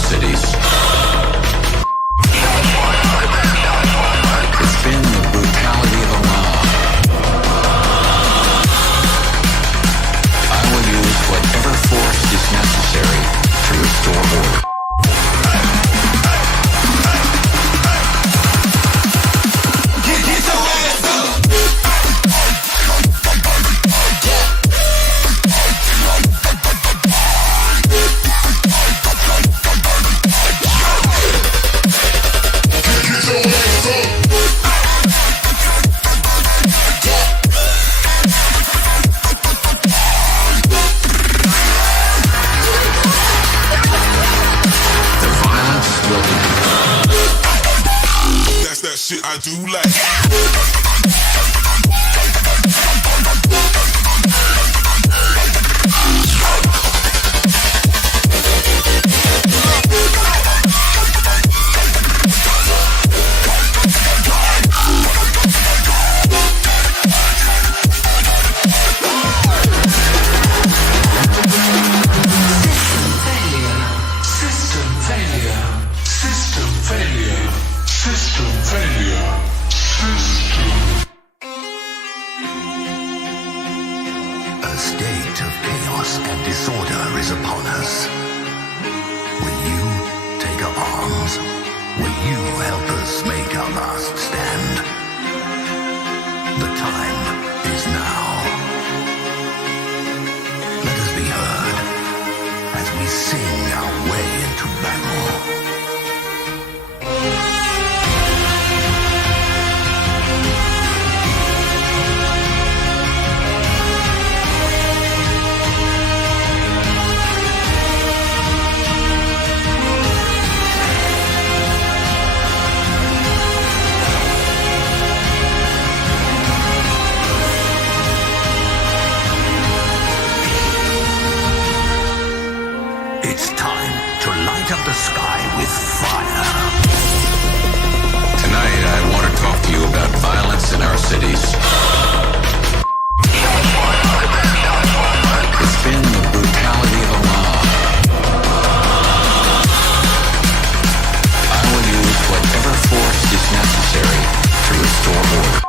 cities. It's been the brutality of a mob. I will use whatever force is necessary to restore order. Shit I do like. A state of chaos and disorder is upon us. Will you take up arms? Will you help us make our last stand? The time is now. Let us be heard as we sing our way into battle. It's time to light up the sky with fire. Tonight, I want to talk to you about violence in our cities. It's been the brutality of a mob. I will use whatever force is necessary to restore order.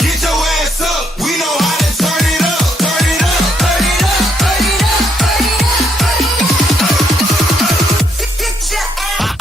Get your ass up. We know how to turn it up. Turn it up. Turn it up. Turn it up. Turn it up. Turn it up. Get your ass.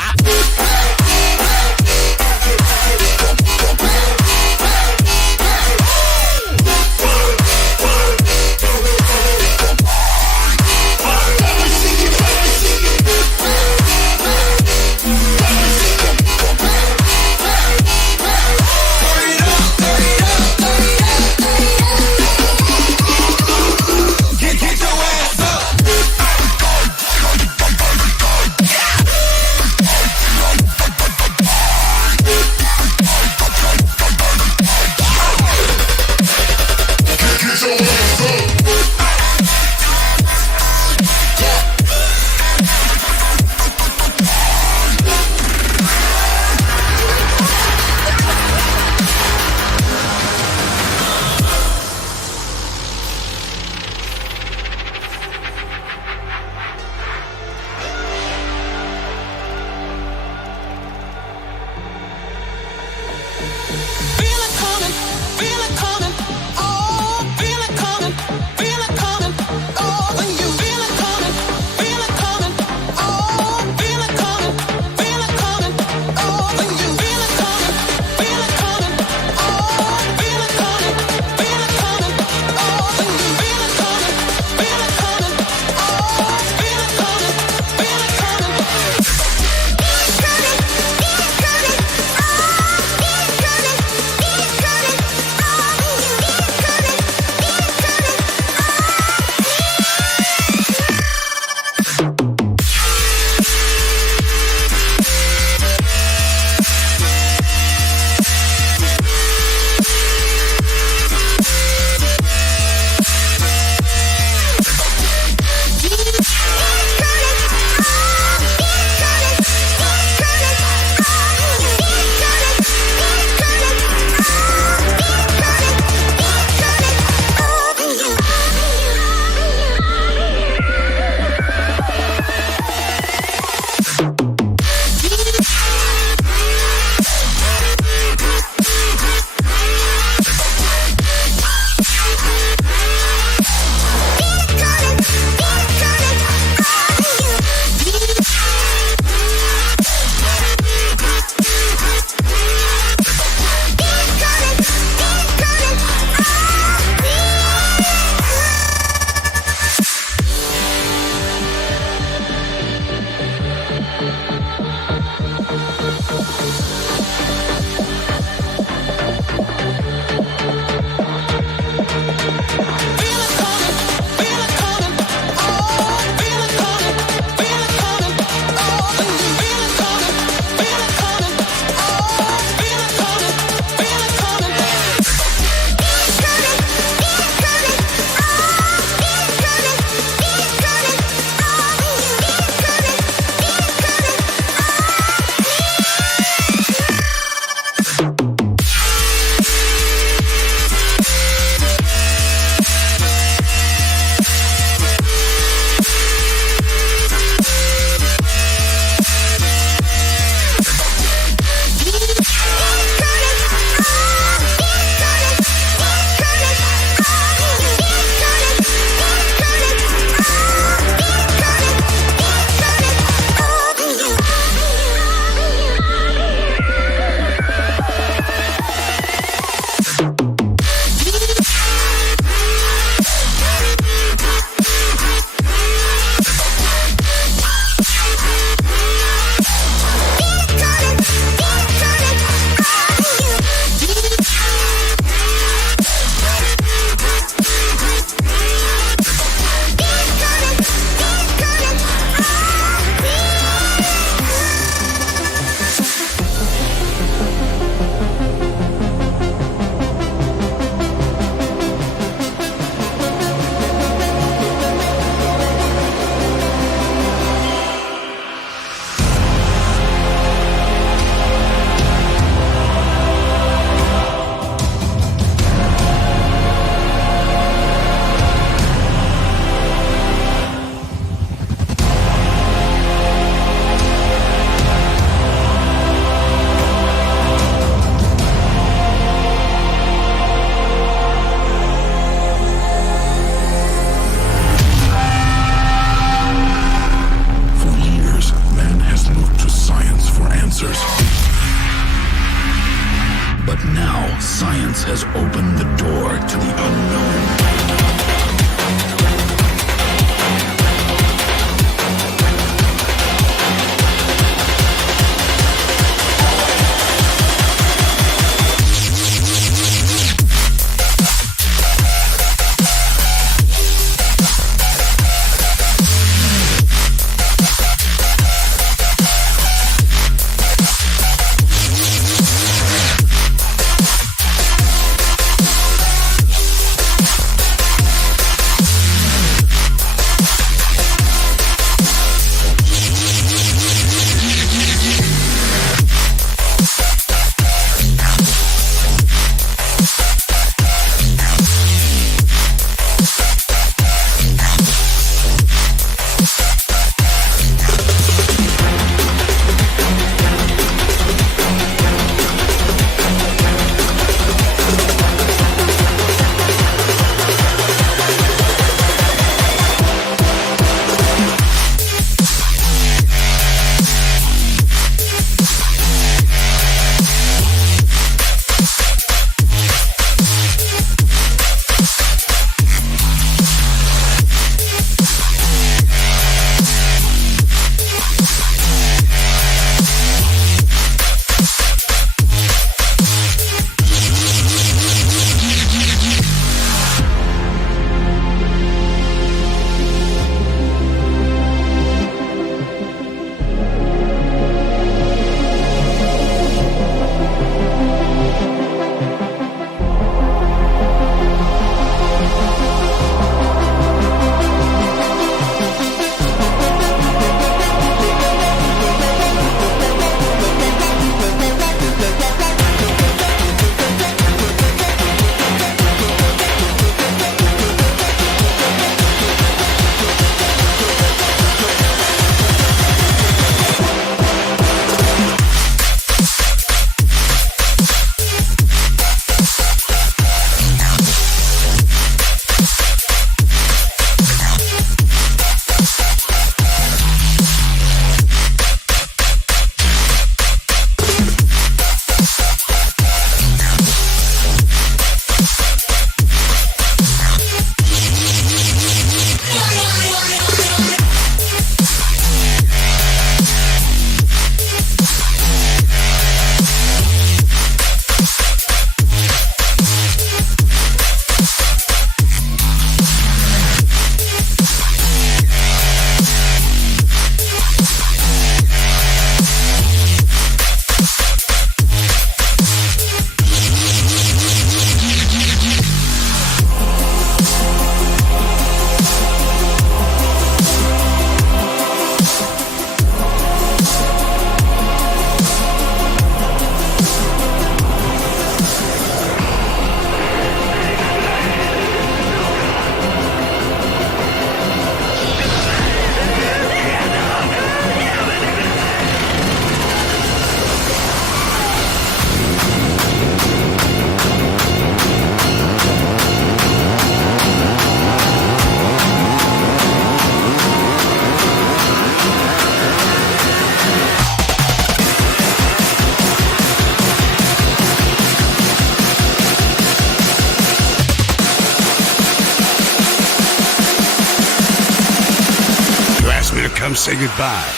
come say goodbye.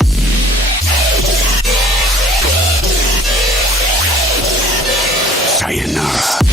Sayonara.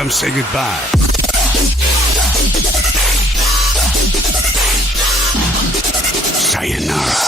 Come say goodbye. Sayonara.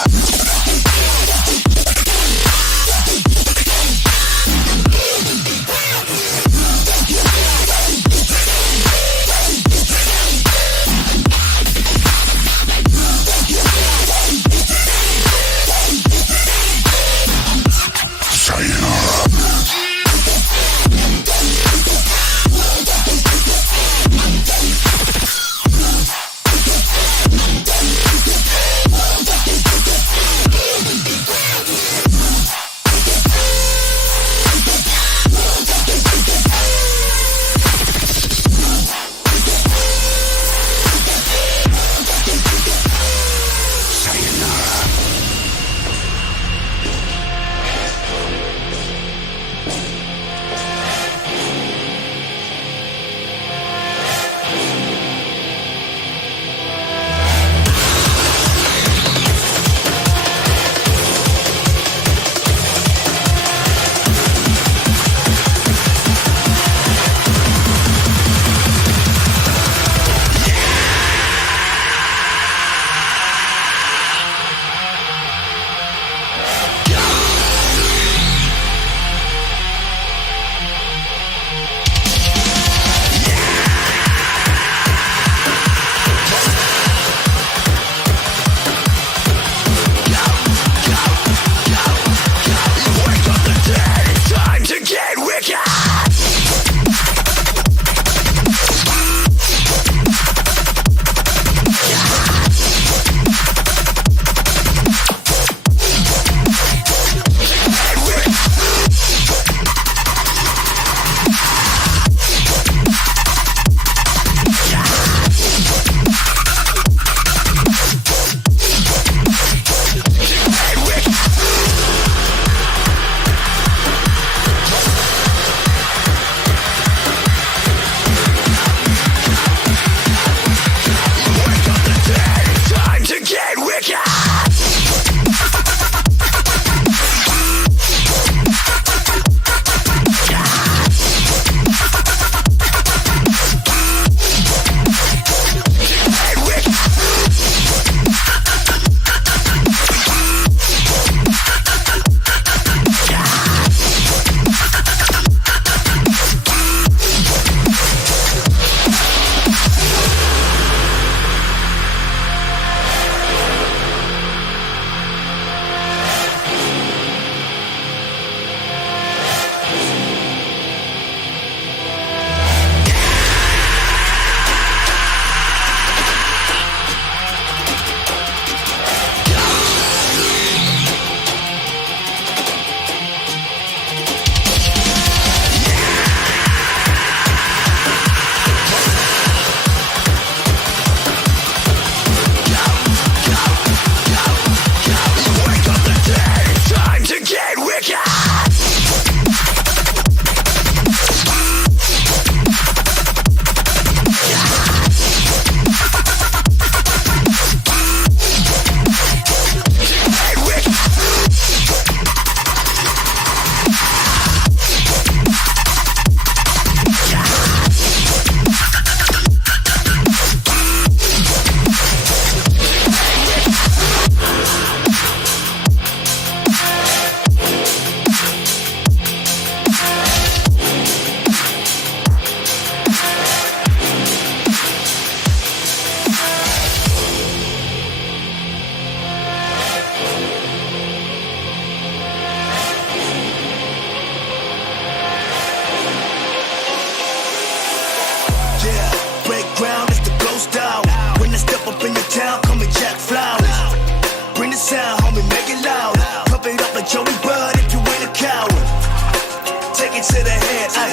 take it to the head. Ay.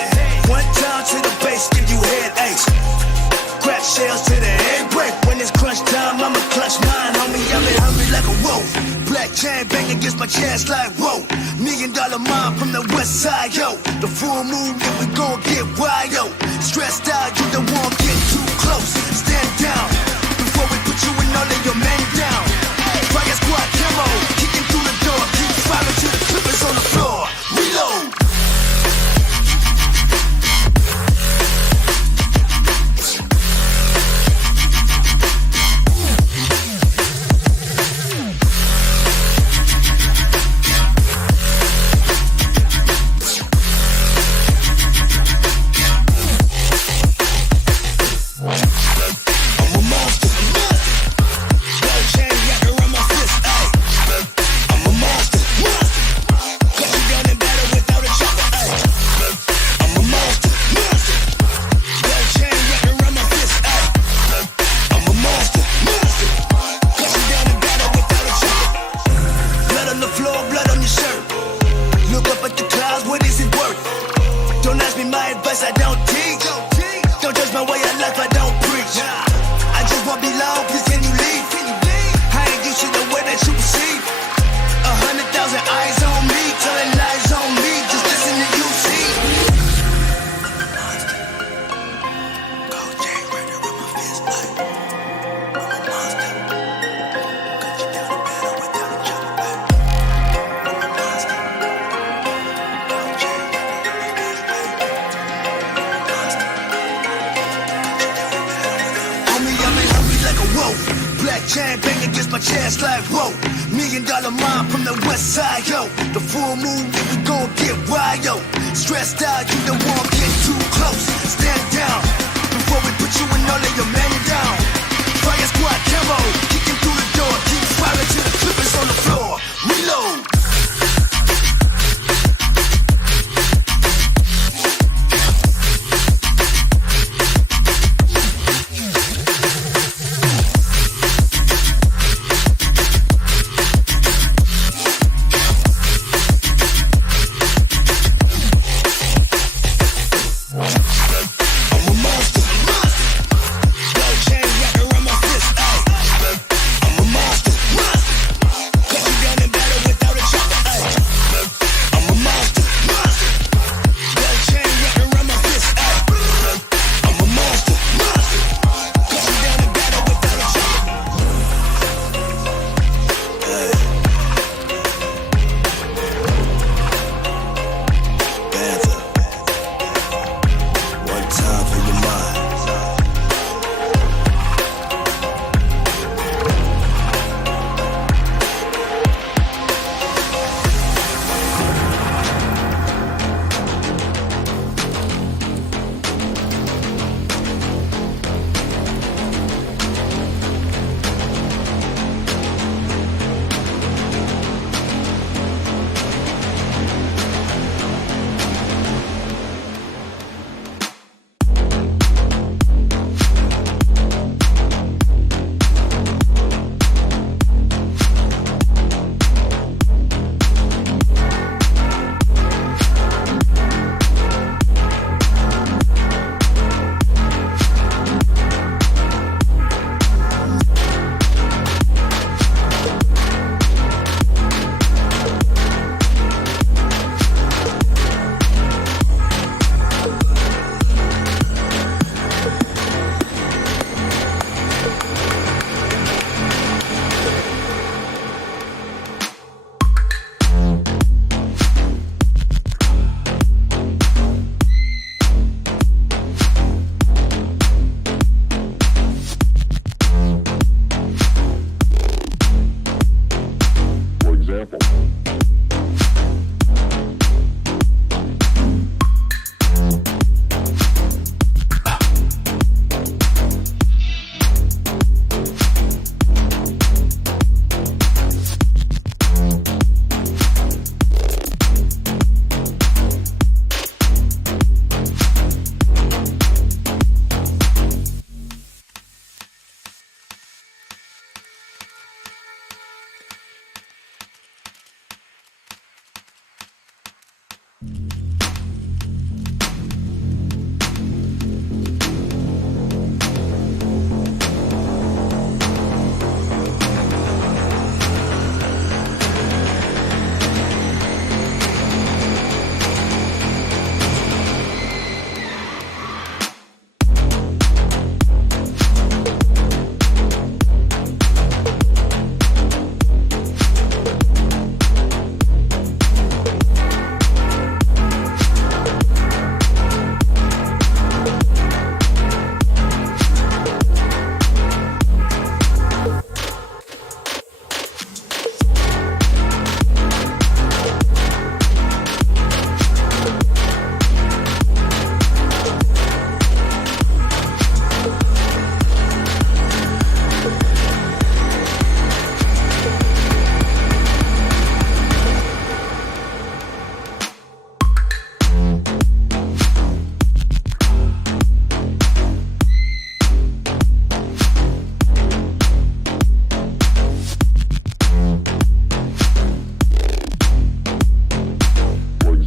One time to the base, give you headaches. Crack shells to the head break. When it's crunch time, I'ma clutch mine, homie. I've been hungry like a wolf. Black chain bang against my chest like whoa. $1 million mind from the west side, yo. The full moon, yeah, we gon' get wild, yo. Stressed out, you don't want get too close. Stand down before we put you and all of your men down. Fire squad camo, kicking through the door. Keep firing till the clippers on the floor. Reload. Chain bang against my chest like whoa. $1 million mind from the west side, yo. The full moon, yeah, we gon' get wild, yo. Stressed out, you don't want get too close. Stand down before we put you and all of your men down. Fire squad camo, kicking through the door. Keep firing till the clippers on the floor. Reload.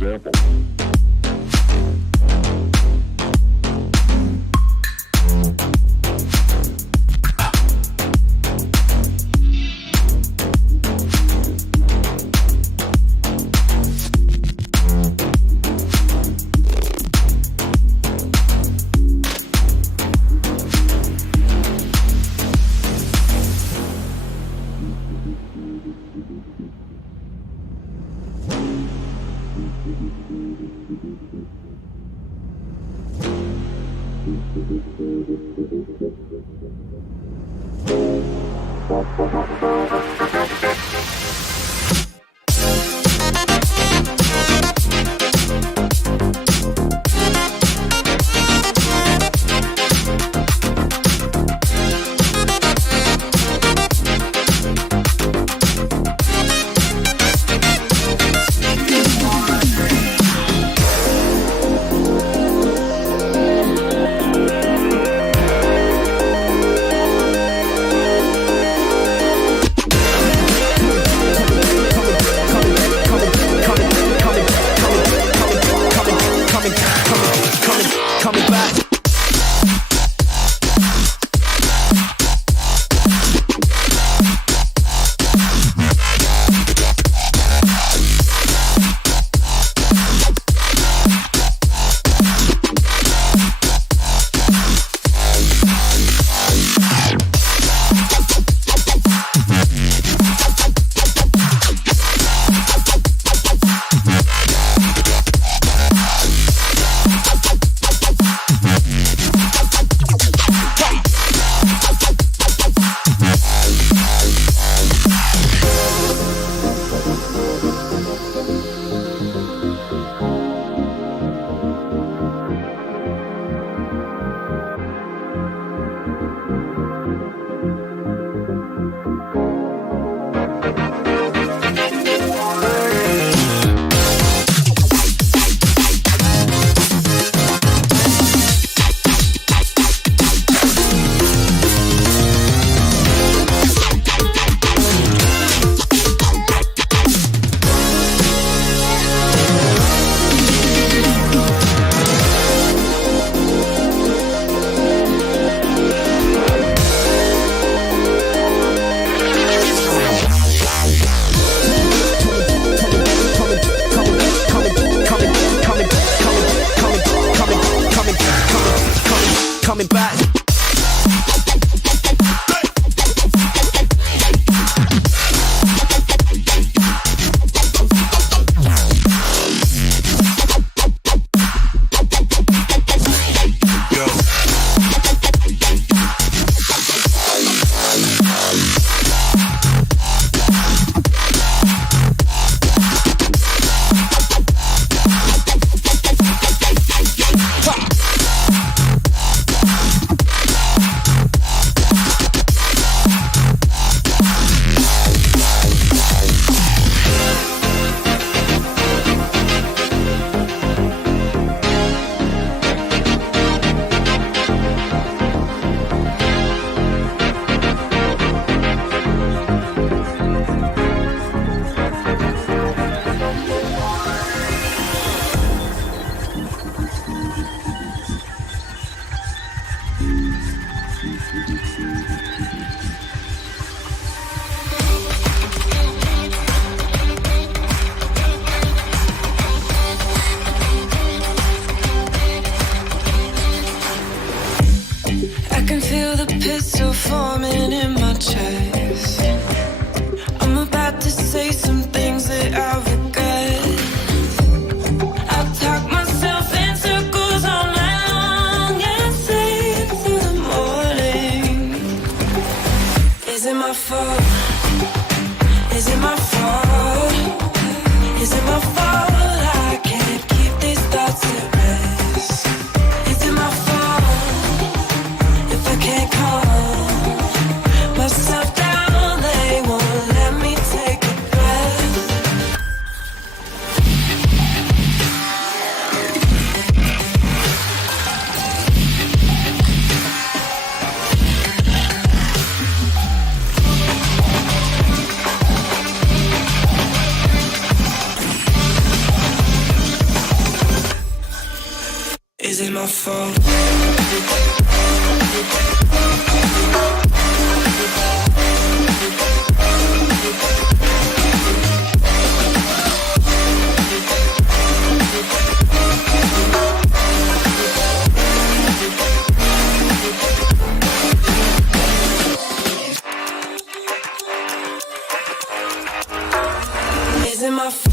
example. Coming back. Coming back. Is it my fault? Is it my fault?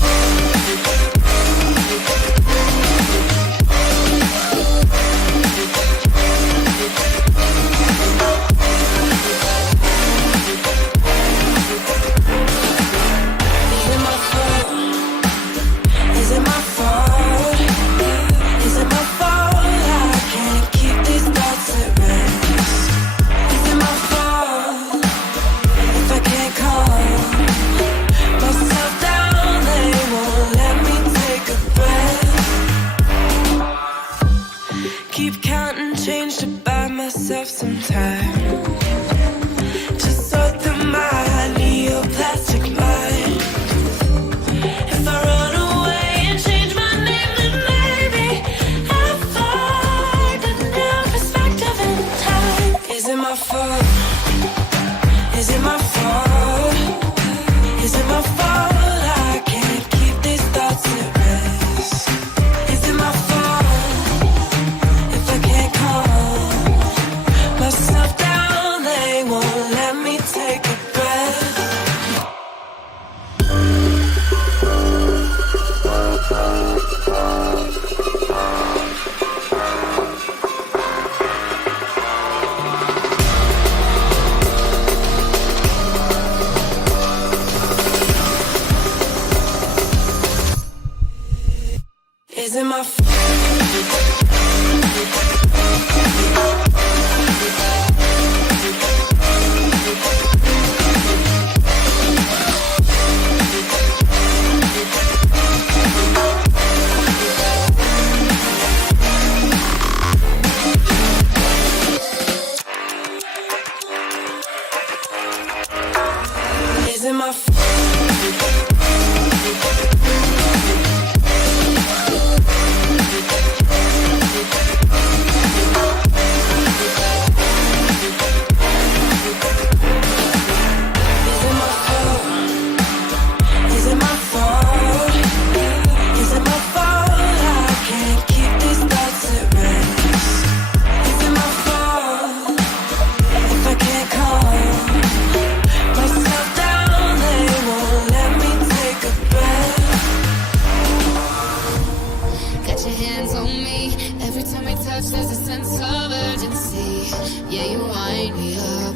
Keep counting change to buy myself some time. Just sort through my neoplastic mind. If I run away and change my name, then maybe I'll find a new perspective in time. Is it my fault? Is it my fault? Is it my fault? I can't keep these thoughts at rest. Is it my fault? Myself down, they won't let me take a breath. Is it my fault? Is it my fault? There's a sense of urgency. Yeah, you wind me up.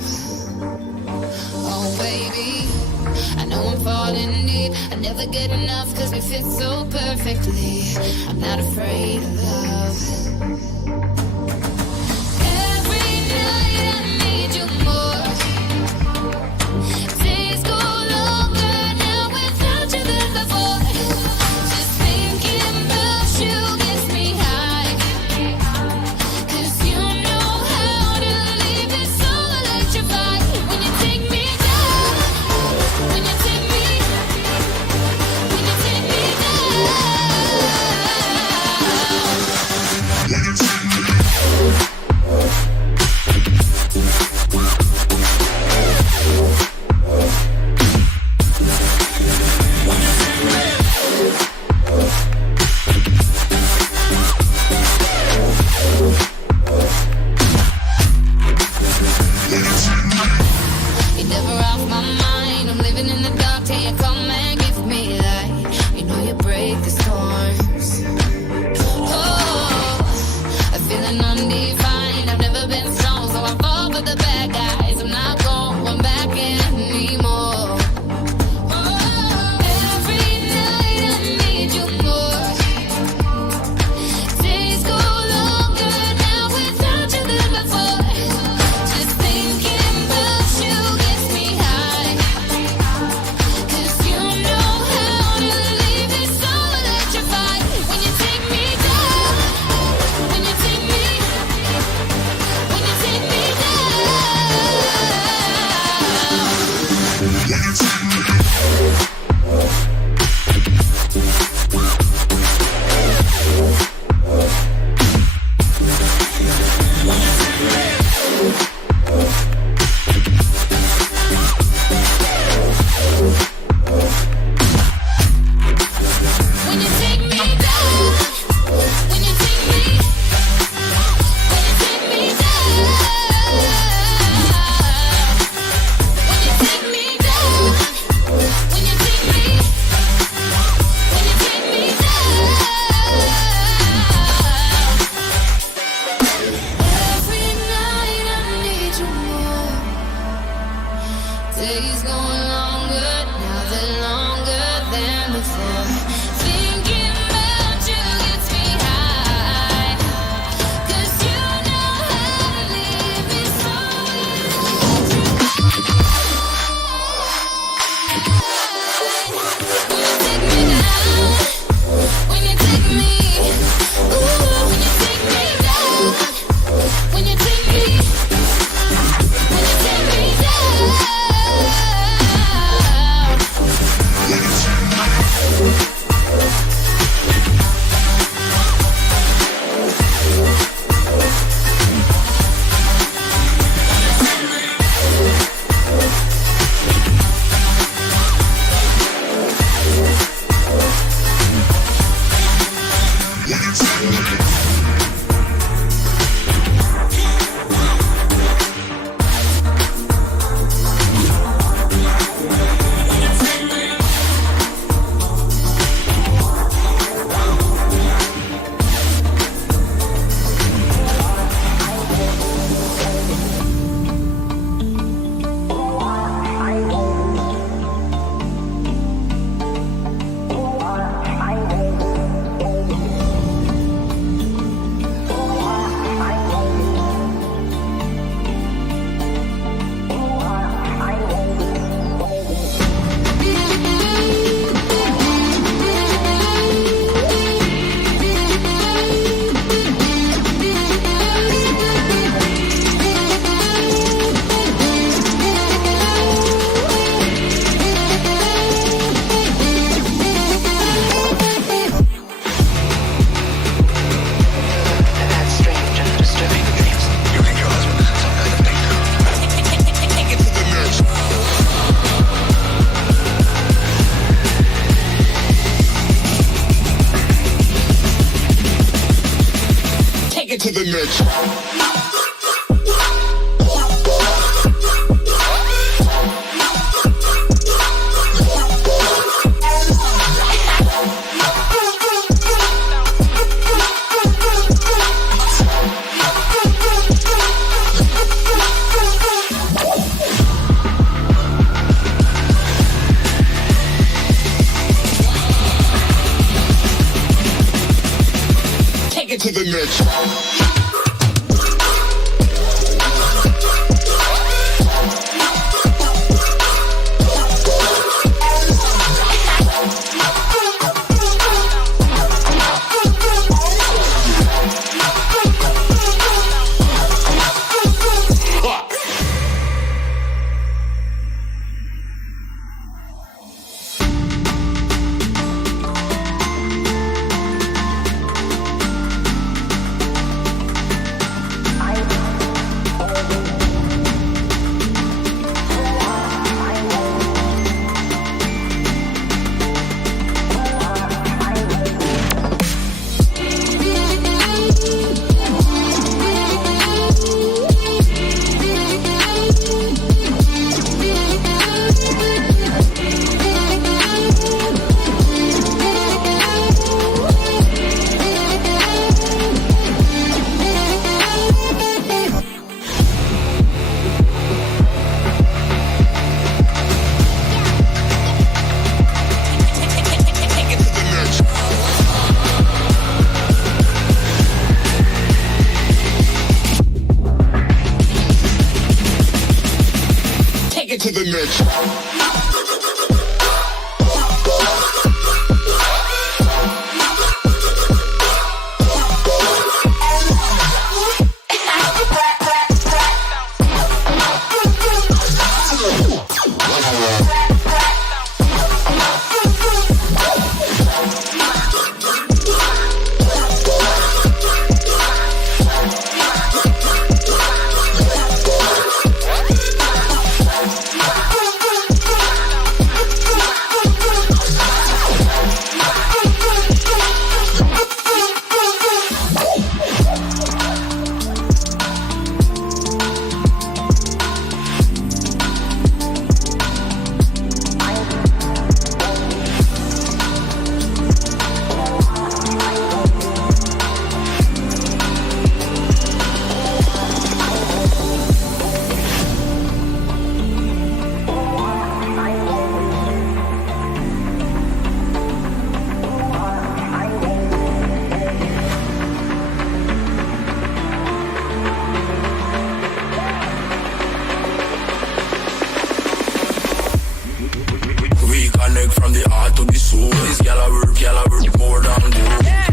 Oh, baby, I know I'm falling deep. I never get enough cause we fit so perfectly. I'm not afraid of love. Every night I need you more. Days go longer now without you than before. Just thinking about you gets me high. To the next. Take it to the next. To the next.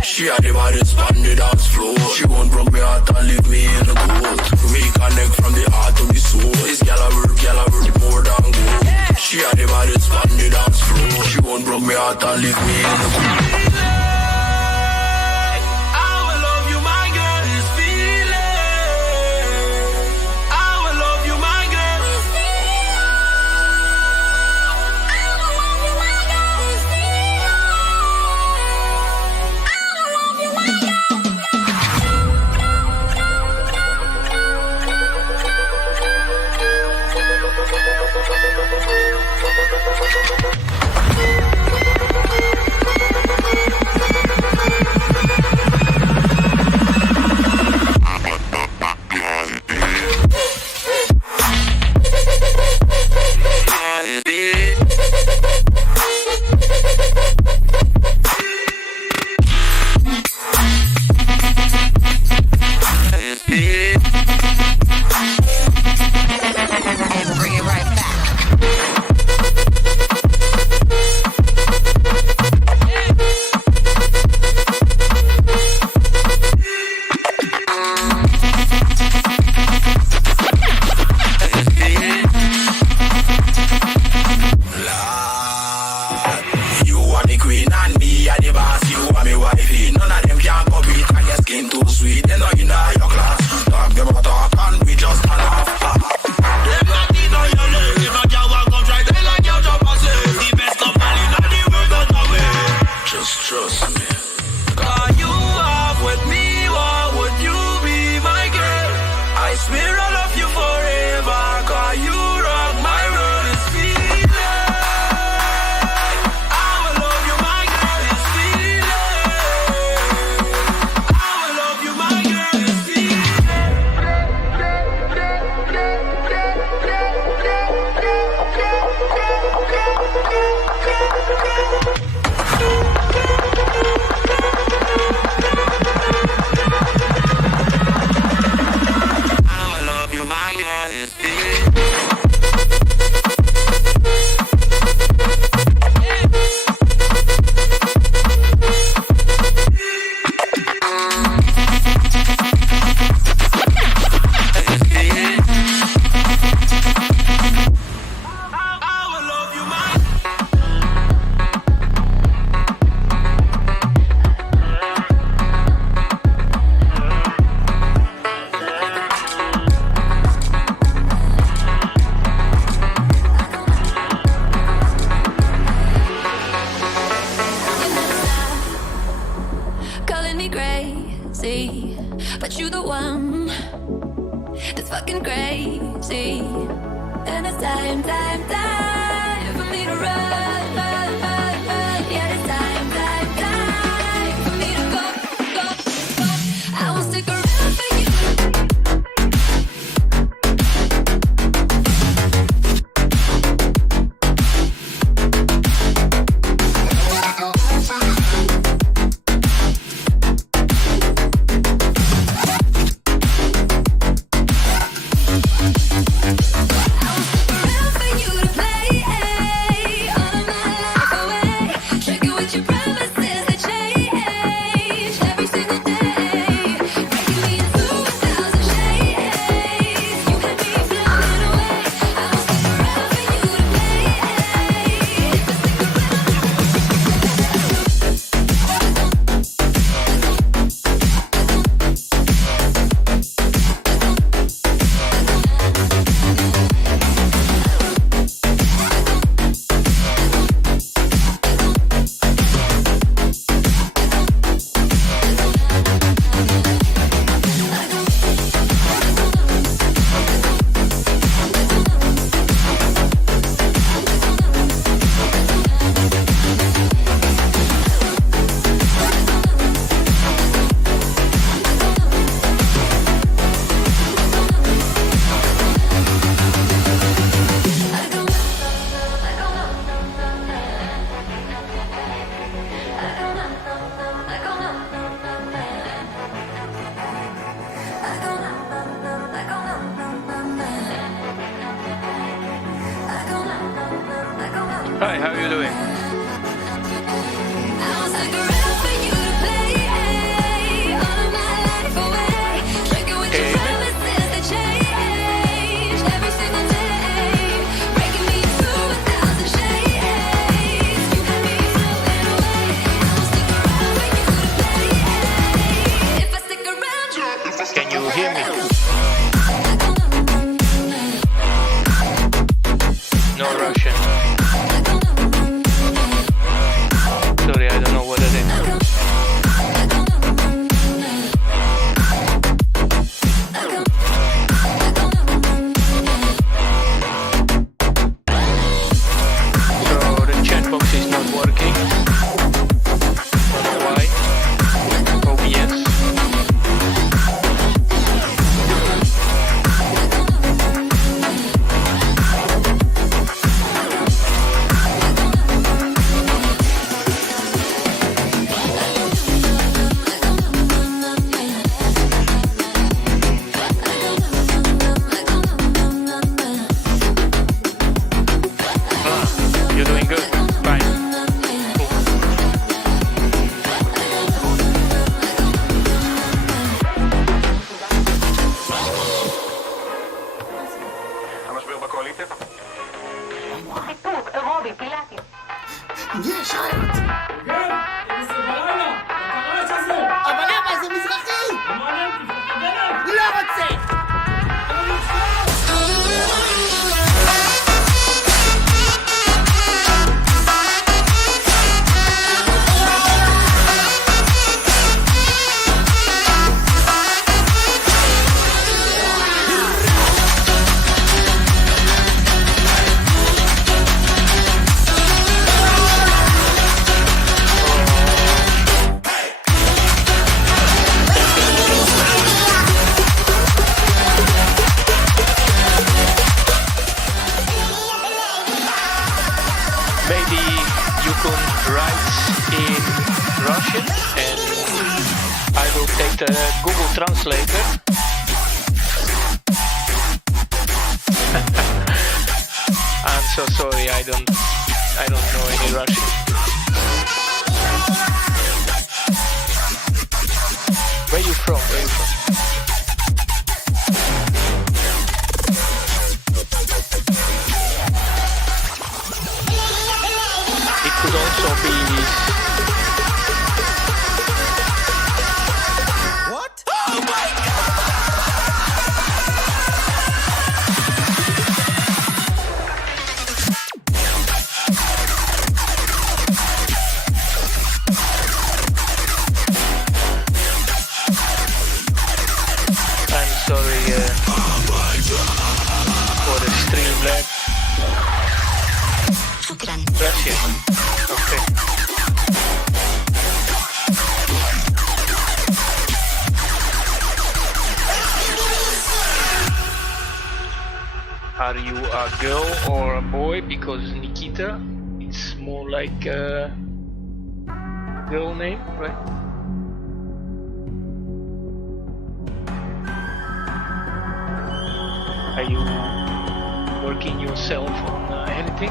She had the baddest on the dance floor. She won't broke me heart and leave me in the cold. Reconnect from the heart to the soul. This gal a work more than gold. She had the baddest on the dance floor. She won't broke me heart and leave me in the cold. calling me crazy, but you the one that's fucking crazy. And it's time for me to run. Yeah, it's time for me to go. I won't stick around for you. Hi, how are you doing? Can you hear me? No Russian. Sorry, I don't know what it is. So the chat box is not working. Don't know why. OBS. You're doing good. Fine. Cool. המשבר בקואליציה? חיפוק, אירובי, פילאטים. יש רעיונות. כן, זה בלילה, הקרש הזה. אבל למה זה מזרחי? לא מעניין, תפתח אליו. לא רוצה! אבל נצטרך. Maybe you can write in Russian and I will take the Google Translator. I'm so sorry, I don't know any Russian. Where you from? Where you from? It could also be What? Oh my god! are you a girl or a boy? Because Nikita, it's more like a girl name, right? Are you working yourself on anything?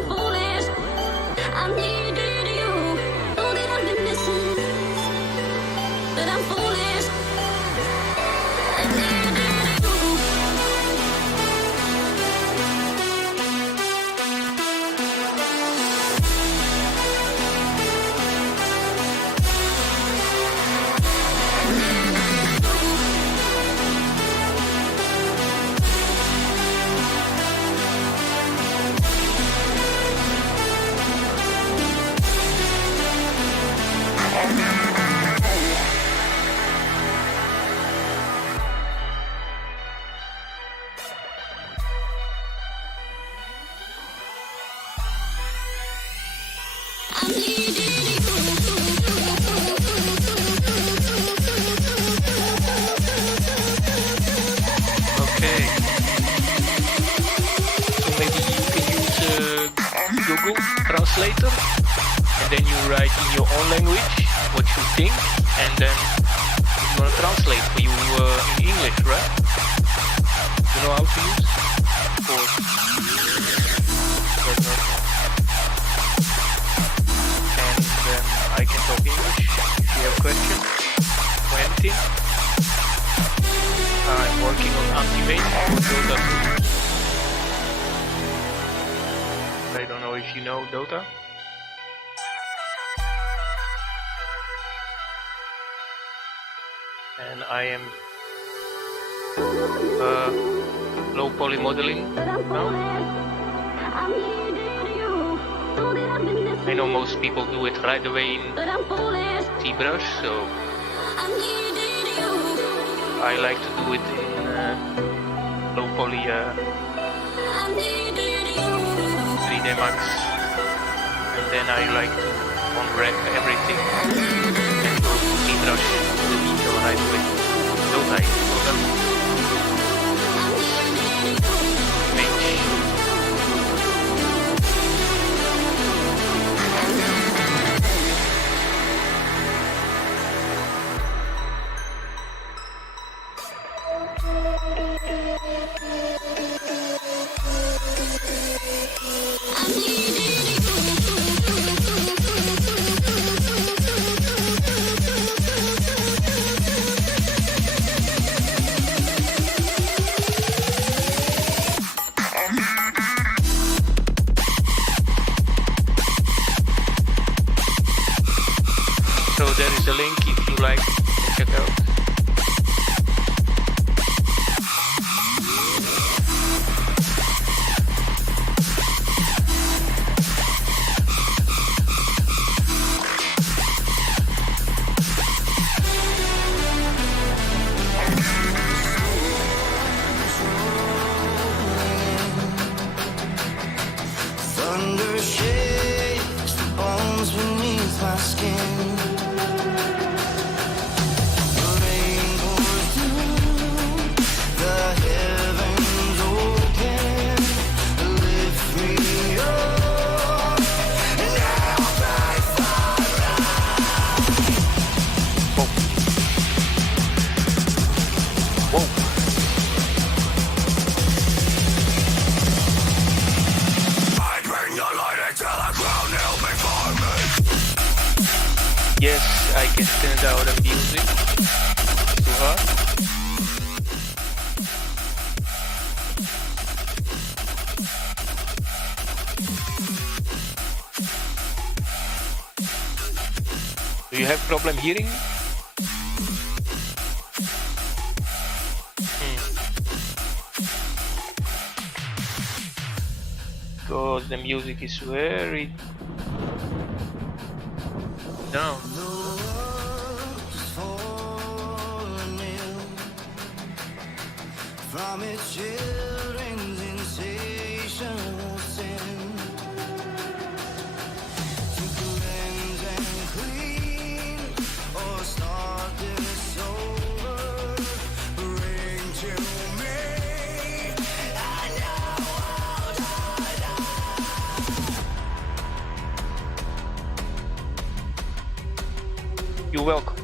I'm foolish. I needed you. Know that I've been missing. That I'm foolish. I needed you. Okay. So maybe you can use Google Translator, and then you write in your own language what you think, and then it's gonna translate for you in English, right? You know how to use? Or that's not. And then I can talk English if you have questions or anything. I'm working on Antimage for Dota 2. I don't know if you know Dota. And I am low poly modeling now. I know most people do it right away in ZBrush, so I like to do it in low poly 3D Max, and then I like to unwrap everything and go to ZBrush the detail right away. Dota is So there is a link if you like to check out. Thunder shakes the bones beneath my skin. The rain pours down, the heavens open, lift me up, and I'll fly far Whoa. Yes, I can stand out the music. Too hard. Do you have problem hearing me? Because the music is very down. from its children's insatiable sin, to cleanse and clean, or start this over, bring to me. I know I'll die. You're welcome.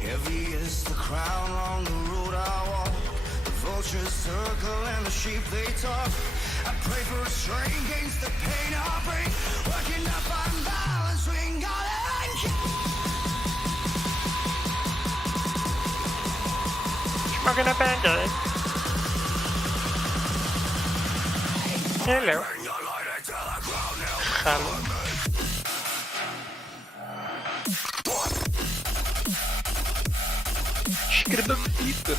Heavy as is the crown on the road I walk. The vultures circle and the sheep they talk. I pray for a strain against the pain I bring. Working up on balance between God and king. Smoking a band-aid. Hello. Hallo. Skribbelpieper.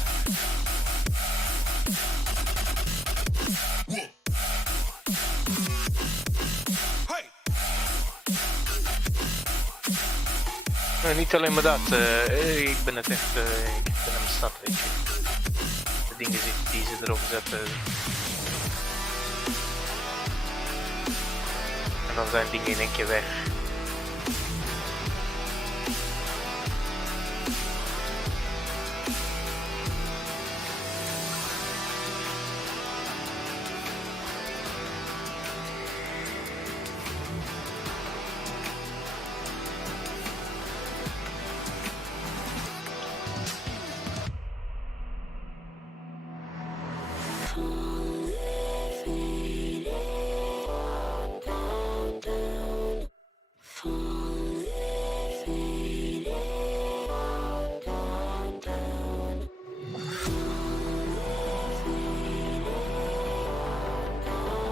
Niet alleen maar dat, ik ben het echt, ik ben aan de stad, weet je. De dingen die ze erop zetten. En dan zijn dingen in één keer weg.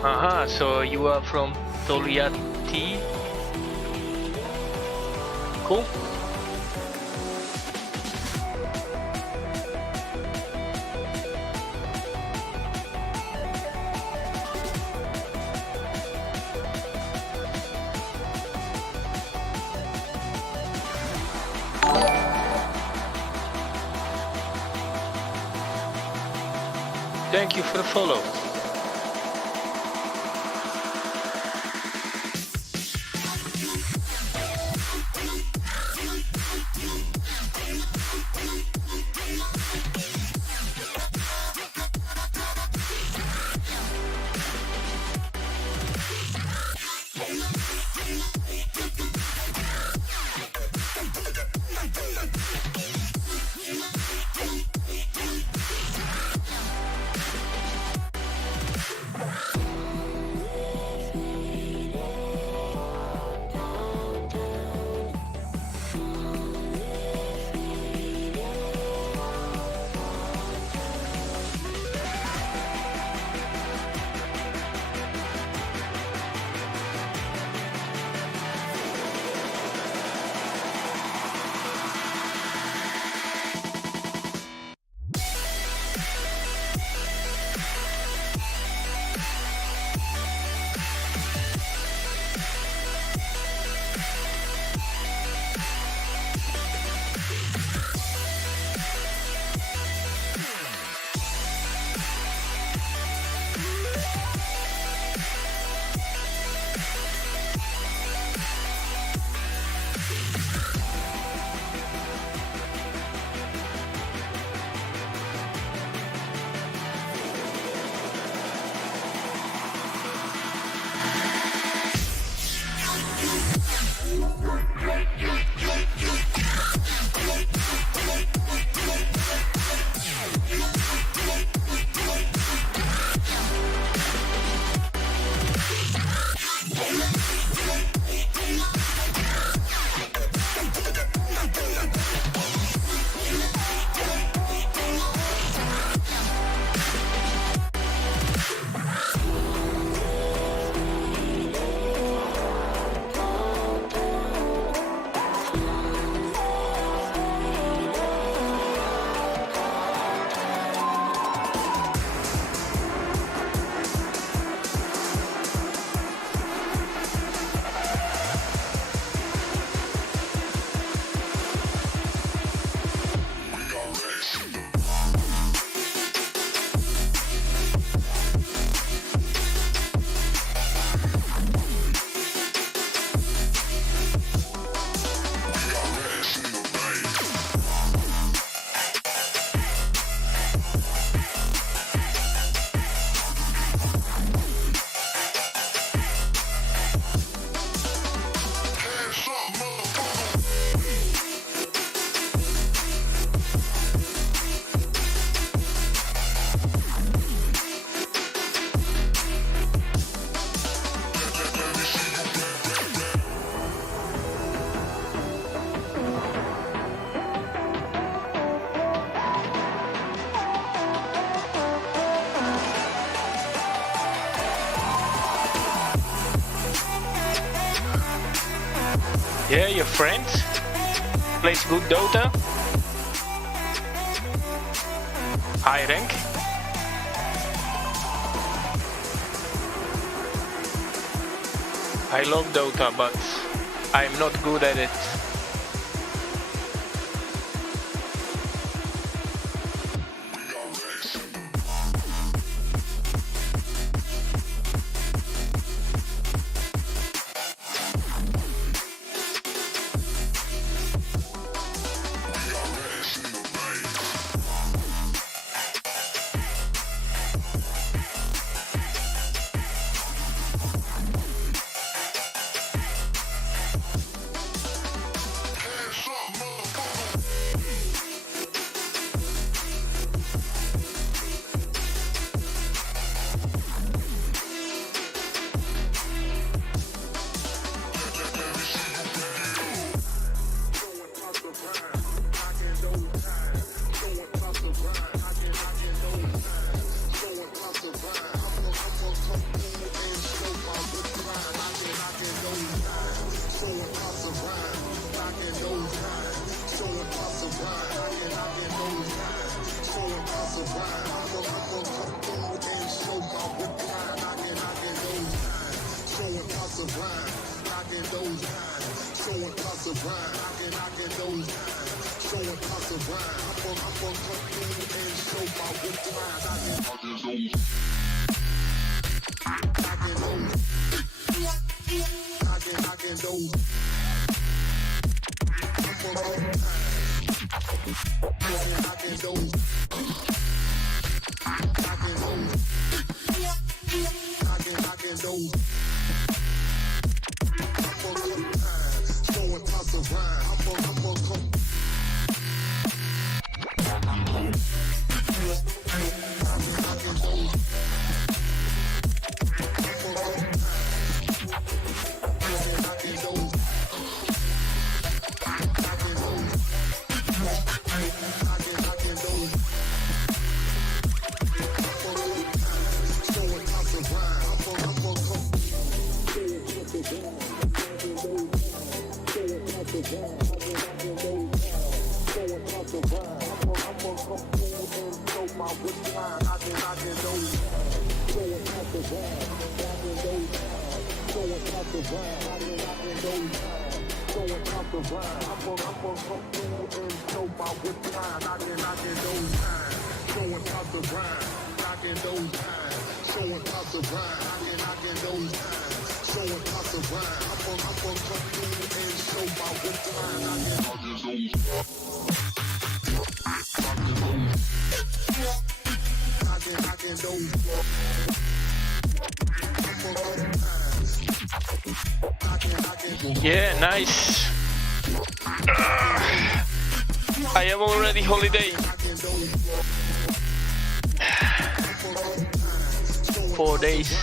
Aha, so you are from Toliati? Cool. Thank you for the follow. Yeah, your friend plays good Dota. High rank. I love Dota, but I'm not good at it. Yeah, nice. I am already holiday. 4 days.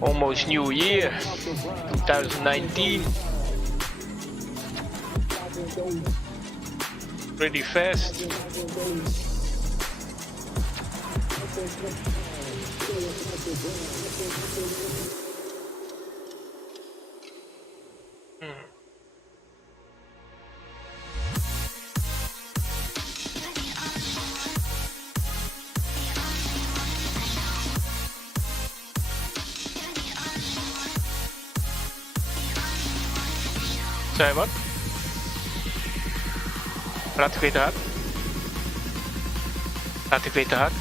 Almost New Year, 2019. Pretty fast. Zei wat? Laat ik weten hard. Laat ik weten hard.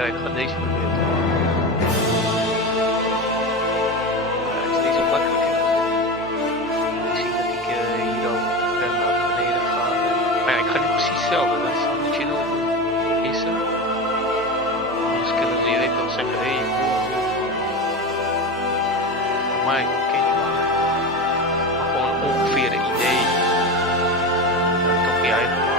Ja, ik ga deze proberen te maken. Ja, het is niet zo makkelijk. Hè. Ik zie dat ik hier al ben naar beneden gegaan. Maar ja, ik ga nu precies hetzelfde. Dat moet je doen. Is er. Anders kunnen ze je wel zeggen, hé, voor mij ken je maar. Maar gewoon ongeveer een idee. Dat toch je eigen maken.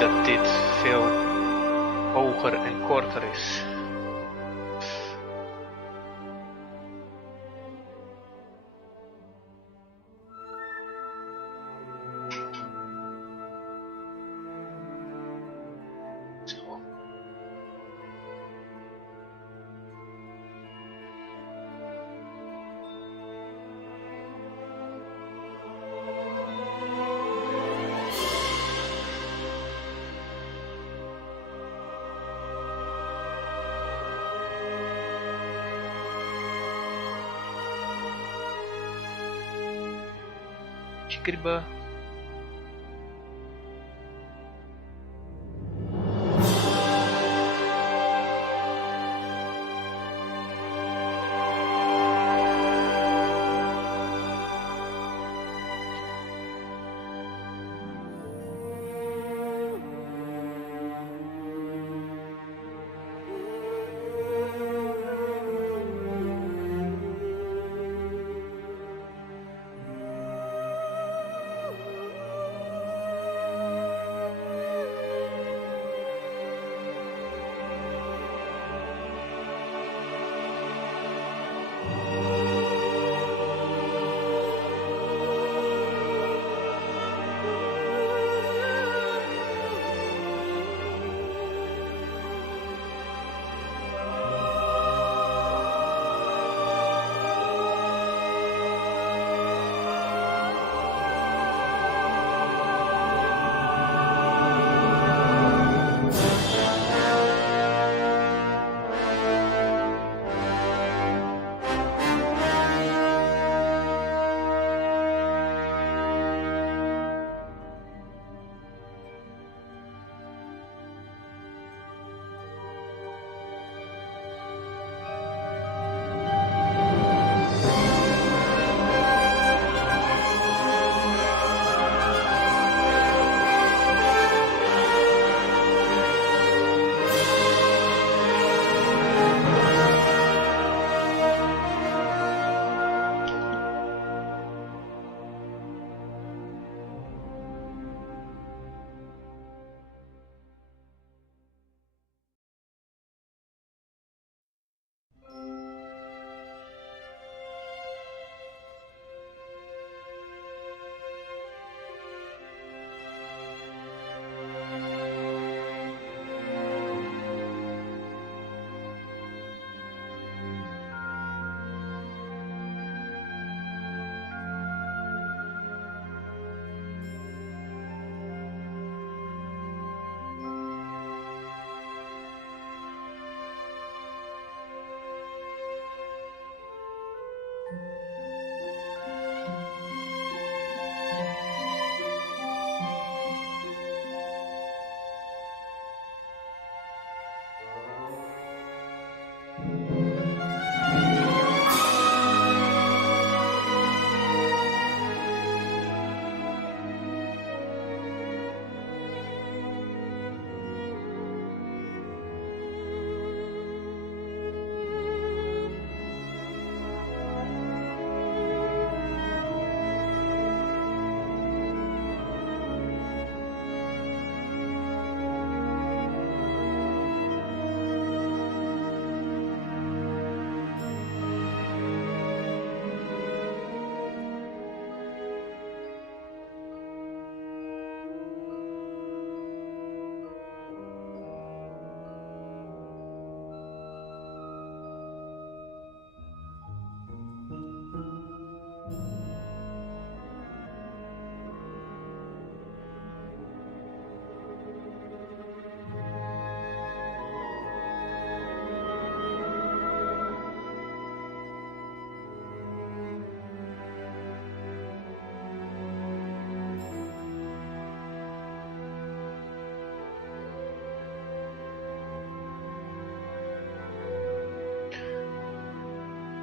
Dat dit veel hoger en korter is. Zo. Chikriba.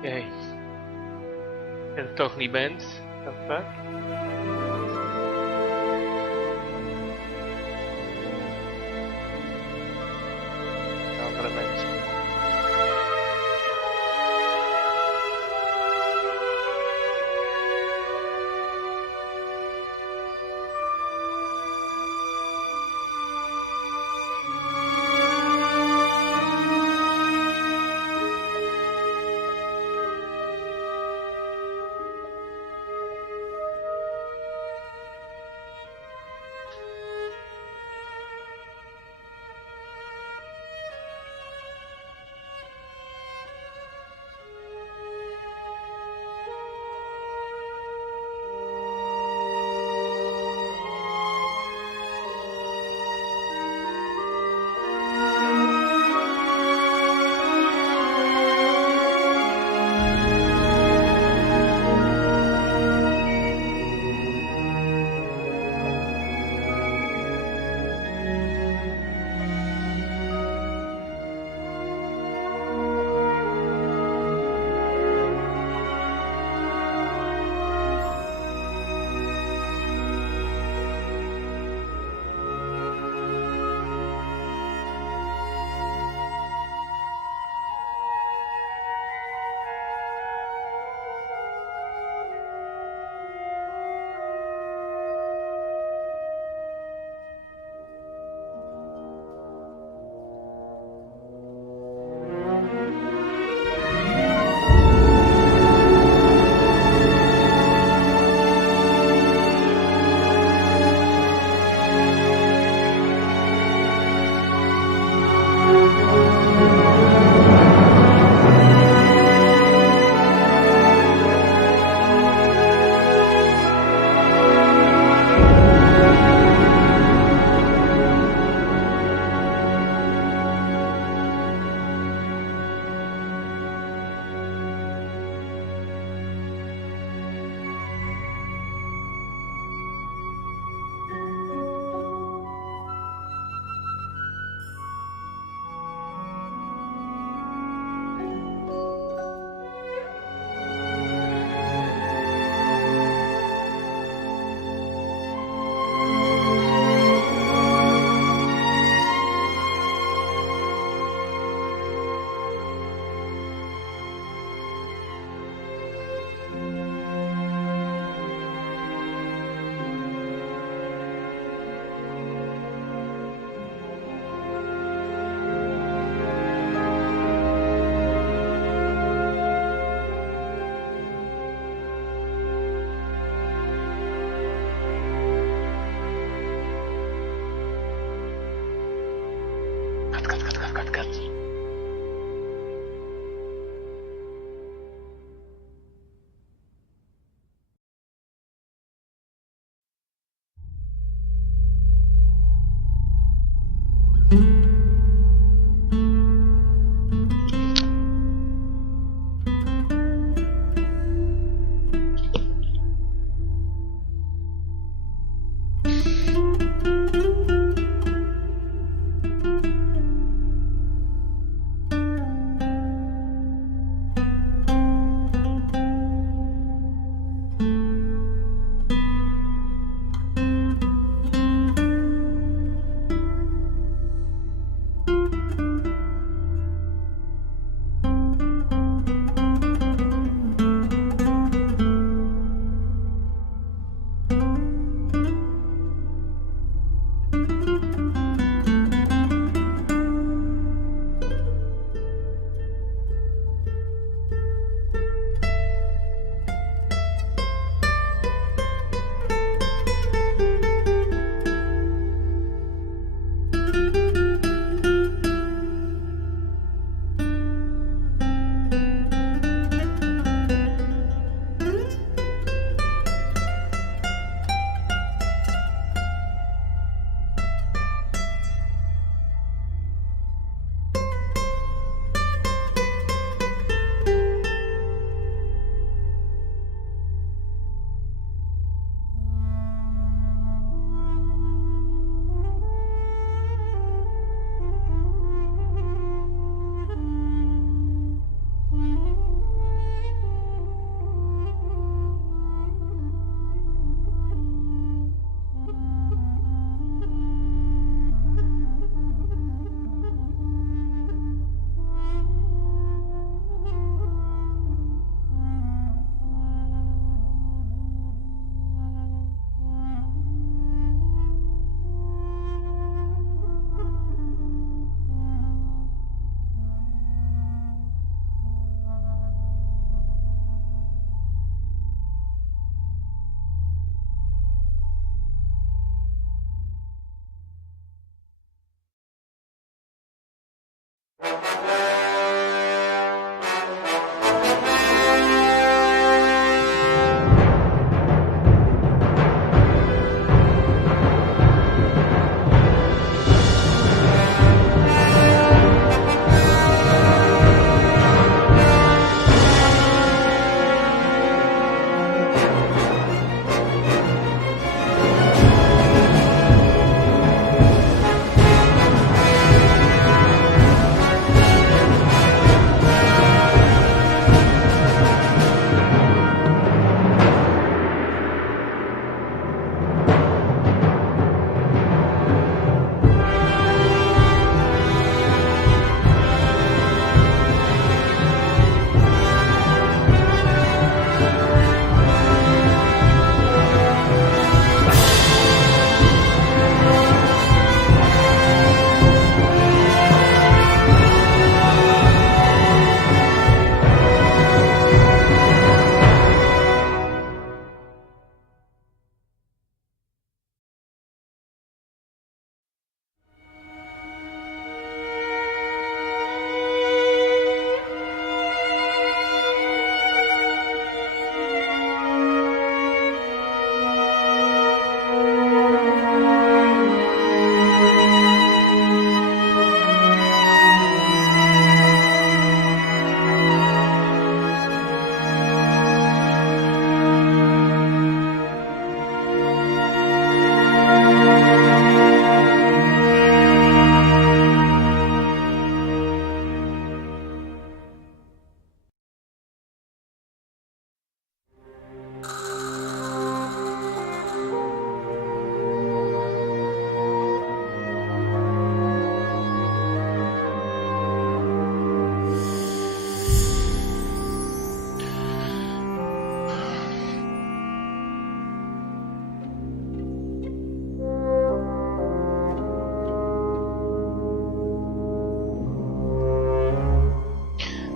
Oké. En toch niet bent, dat vaak. Andere mensen.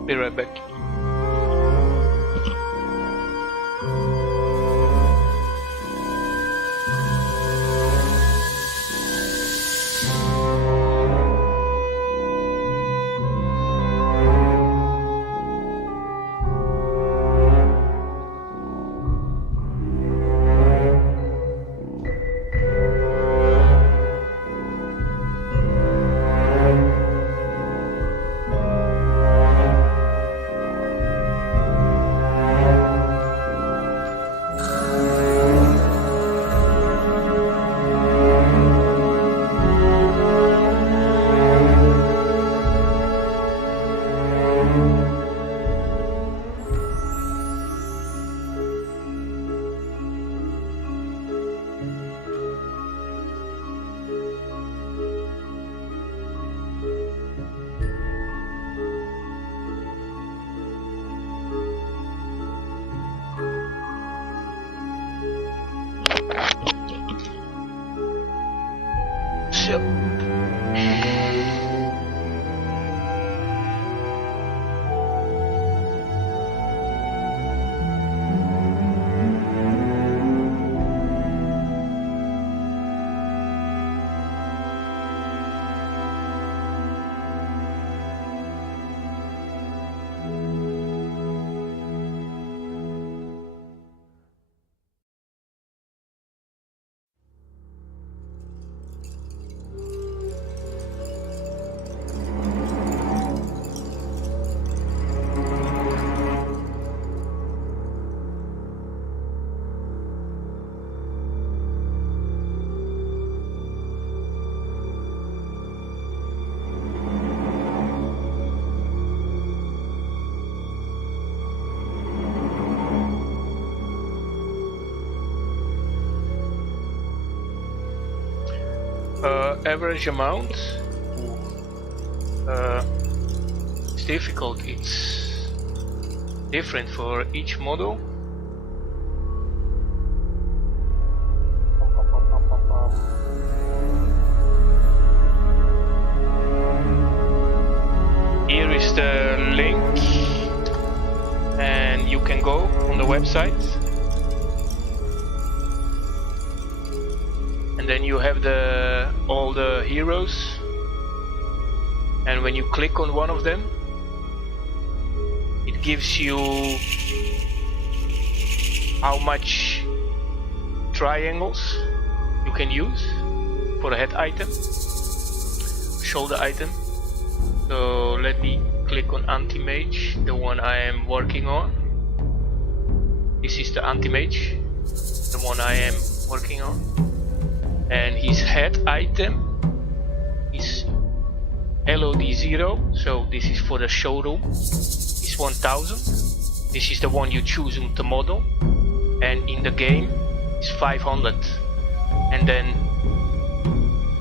Be right back. So average amount. It's difficult. It's different for each model. Here is the link, and you can go on the website. And then you have all the heroes, and when you click on one of them, it gives you how much triangles you can use for a head item, shoulder item. So let me click on Antimage, the one I am working on. This is the Antimage, the one I am working on. And his head item is LOD0, so this is for the showroom. It's 1000. This is the one you choose on the model, and in the game it's 500. And then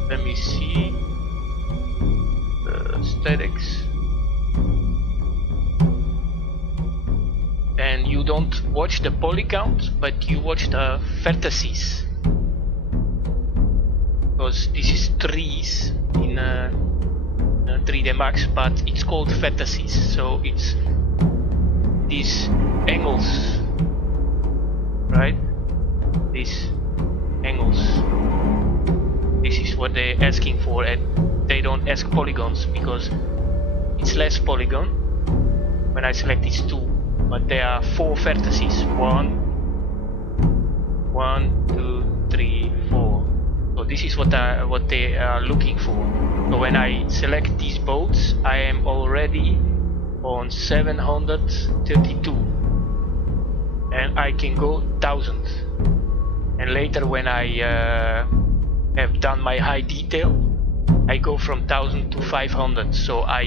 let me see the statics. And you don't watch the poly count, but you watch the vertices. Because this is trees in 3D Max, but it's called vertices, so it's these angles, right? These angles. This is what they're asking for, and they don't ask polygons because it's less polygon when I select these two, but there are 4 vertices. 1, 2, 3, 4. So this is what they are looking for. So when I select these boats, I am already on 732, and I can go 1000. And later, when I have done my high detail, I go from 1000 to 500. So I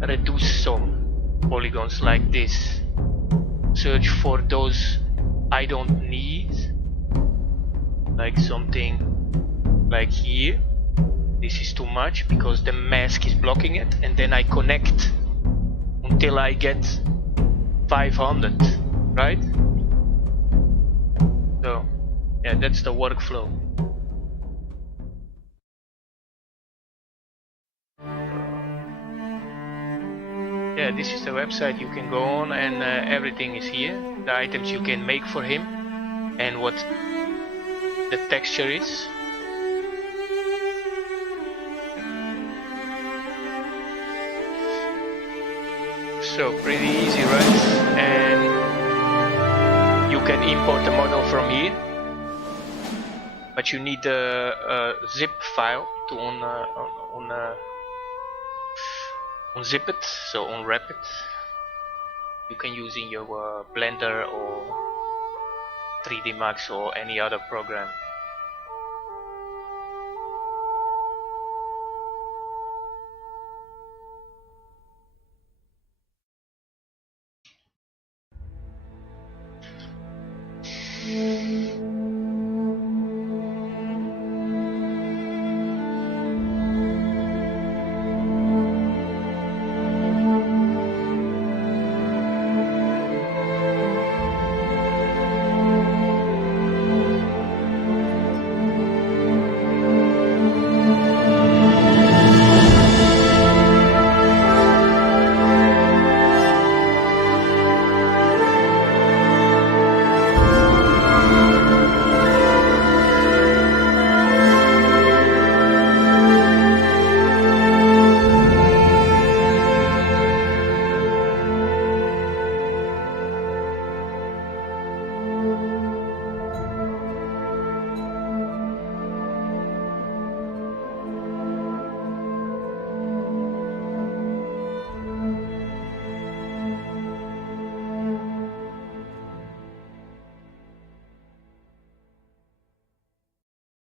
reduce some polygons like this. Search for those I don't need, like something like here. This is too much because the mask is blocking it, and then I connect until I get 500, right? So yeah, that's the workflow. Yeah, yeah, this is the website you can go on, and everything is here. The items you can make for him and what the texture is. So pretty easy, right? And you can import the model from here, but you need a zip file to unzip it, so unwrap it. You can use in your Blender or 3D Max or any other program.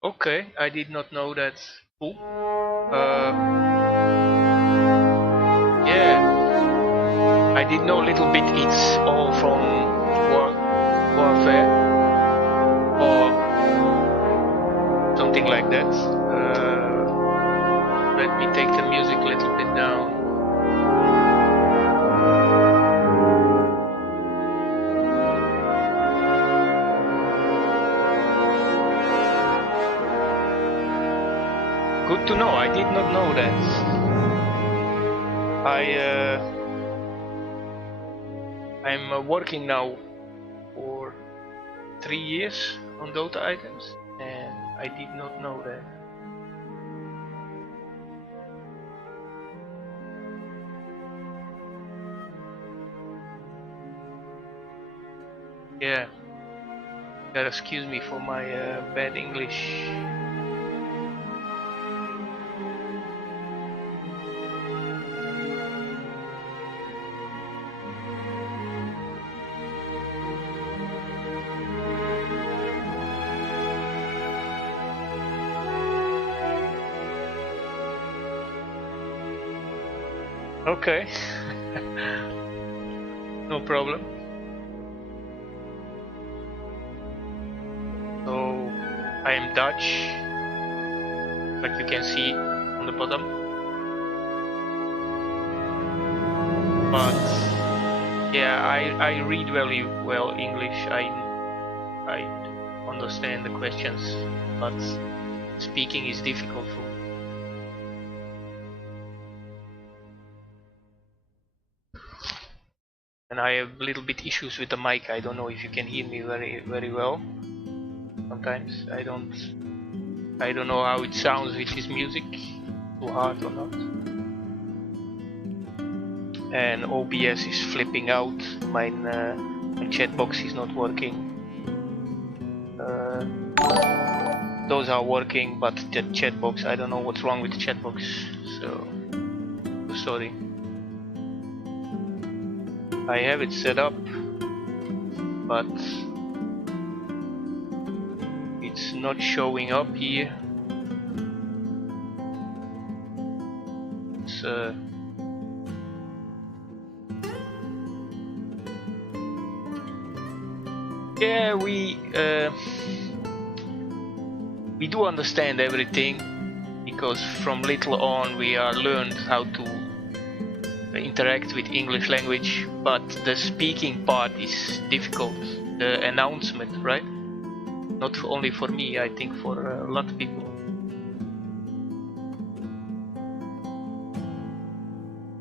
Okay, I did not know that. Cool. Yeah, I did know a little bit. It's all from warfare or something like that. Let me take the music a little bit down. Good to know. I did not know that. I'm working now for 3 years on Dota items, and I did not know that. Yeah. Gotta excuse me for my bad English. Okay. No problem. So I am Dutch, like you can see on the bottom. But yeah, I read very well English. I understand the questions, but speaking is difficult for me. And I have a little bit issues with the mic. I don't know if you can hear me very well. Sometimes I don't know how it sounds with this music, too hard or not. And OBS is flipping out. My chat box is not working. Those are working, but the chat box, I don't know what's wrong with the chat box. So sorry. I have it set up, but it's not showing up here. It's yeah, we do understand everything, because from little on we are learned how to interact with English language, but the speaking part is difficult. The announcement, right? Not only for me, I think for a lot of people.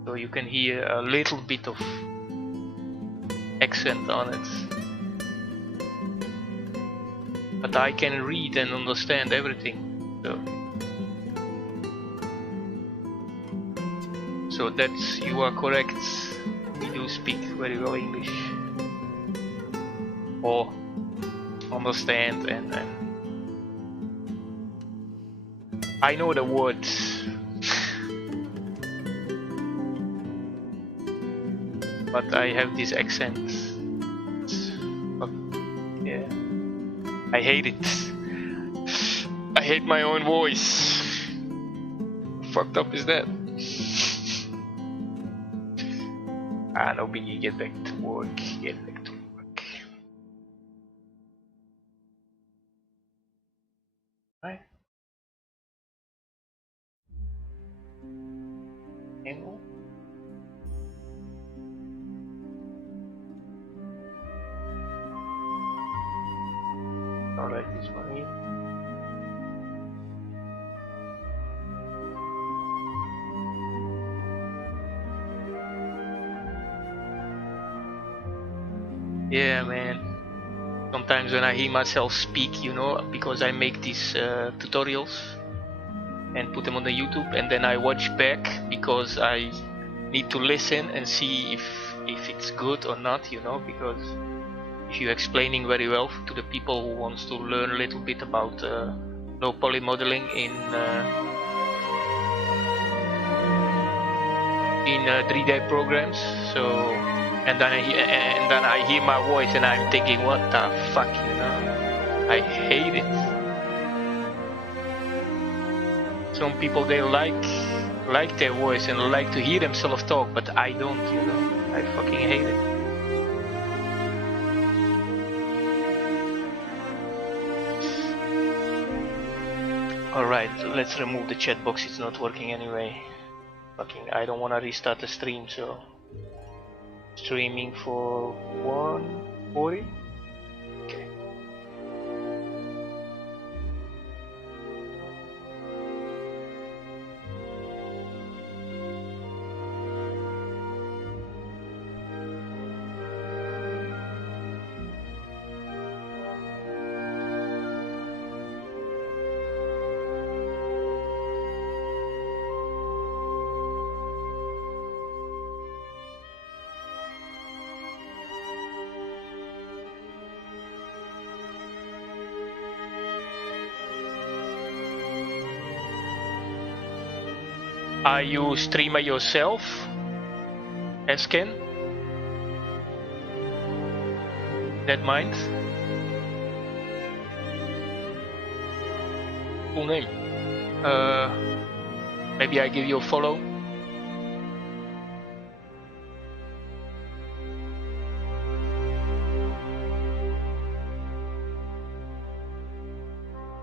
So so you can hear a little bit of accent on it. But I can read and understand everything. So that's, you are correct. We do speak very well English. Or understand and I know the words. But I have this accent. Yeah. I hate it. I hate my own voice. Fucked up is that? No biggie, get back to work. Get back to work. Right. Angle. Alright, this one here. Yeah, man. Sometimes when I hear myself speak, you know, because I make these tutorials and put them on the YouTube, and then I watch back because I need to listen and see if it's good or not, you know, because if you're explaining very well to the people who wants to learn a little bit about low poly modeling in 3D programs, so and then I hear my voice and I'm thinking, what the fuck, you know? I hate it. Some people, they like their voice and like to hear themselves talk, but I don't, you know. I fucking hate it. Alright, let's remove the chat box, it's not working anyway. Fucking, I don't wanna restart the stream, so streaming for 140. Okay. Are you streamer yourself, Esken? That mind? Full name. Maybe I give you a follow.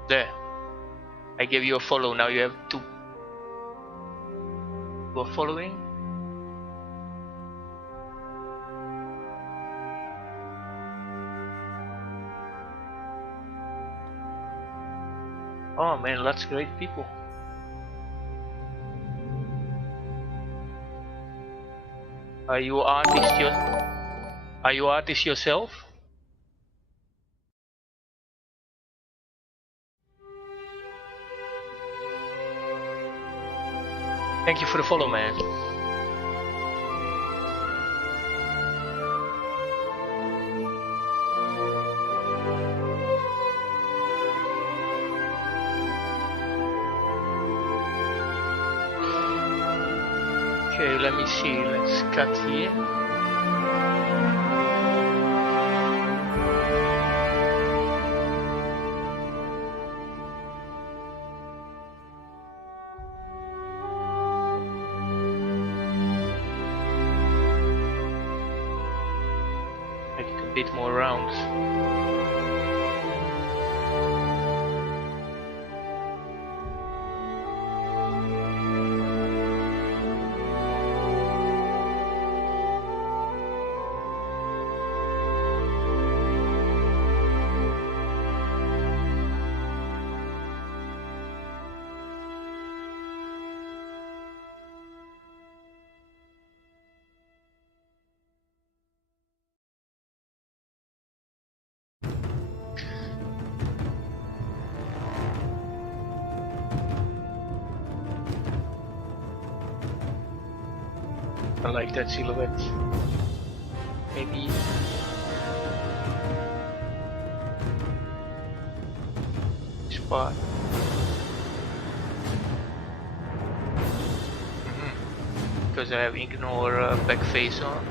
There. I gave you a follow. Now you have two. You are following. Oh man, lots of great people. Are you artist yourself? Thank you for the follow, man. Okay, let me see. Let's cut here. Make it a bit more round. I like that silhouette. Maybe spot. Because I have ignore back face on.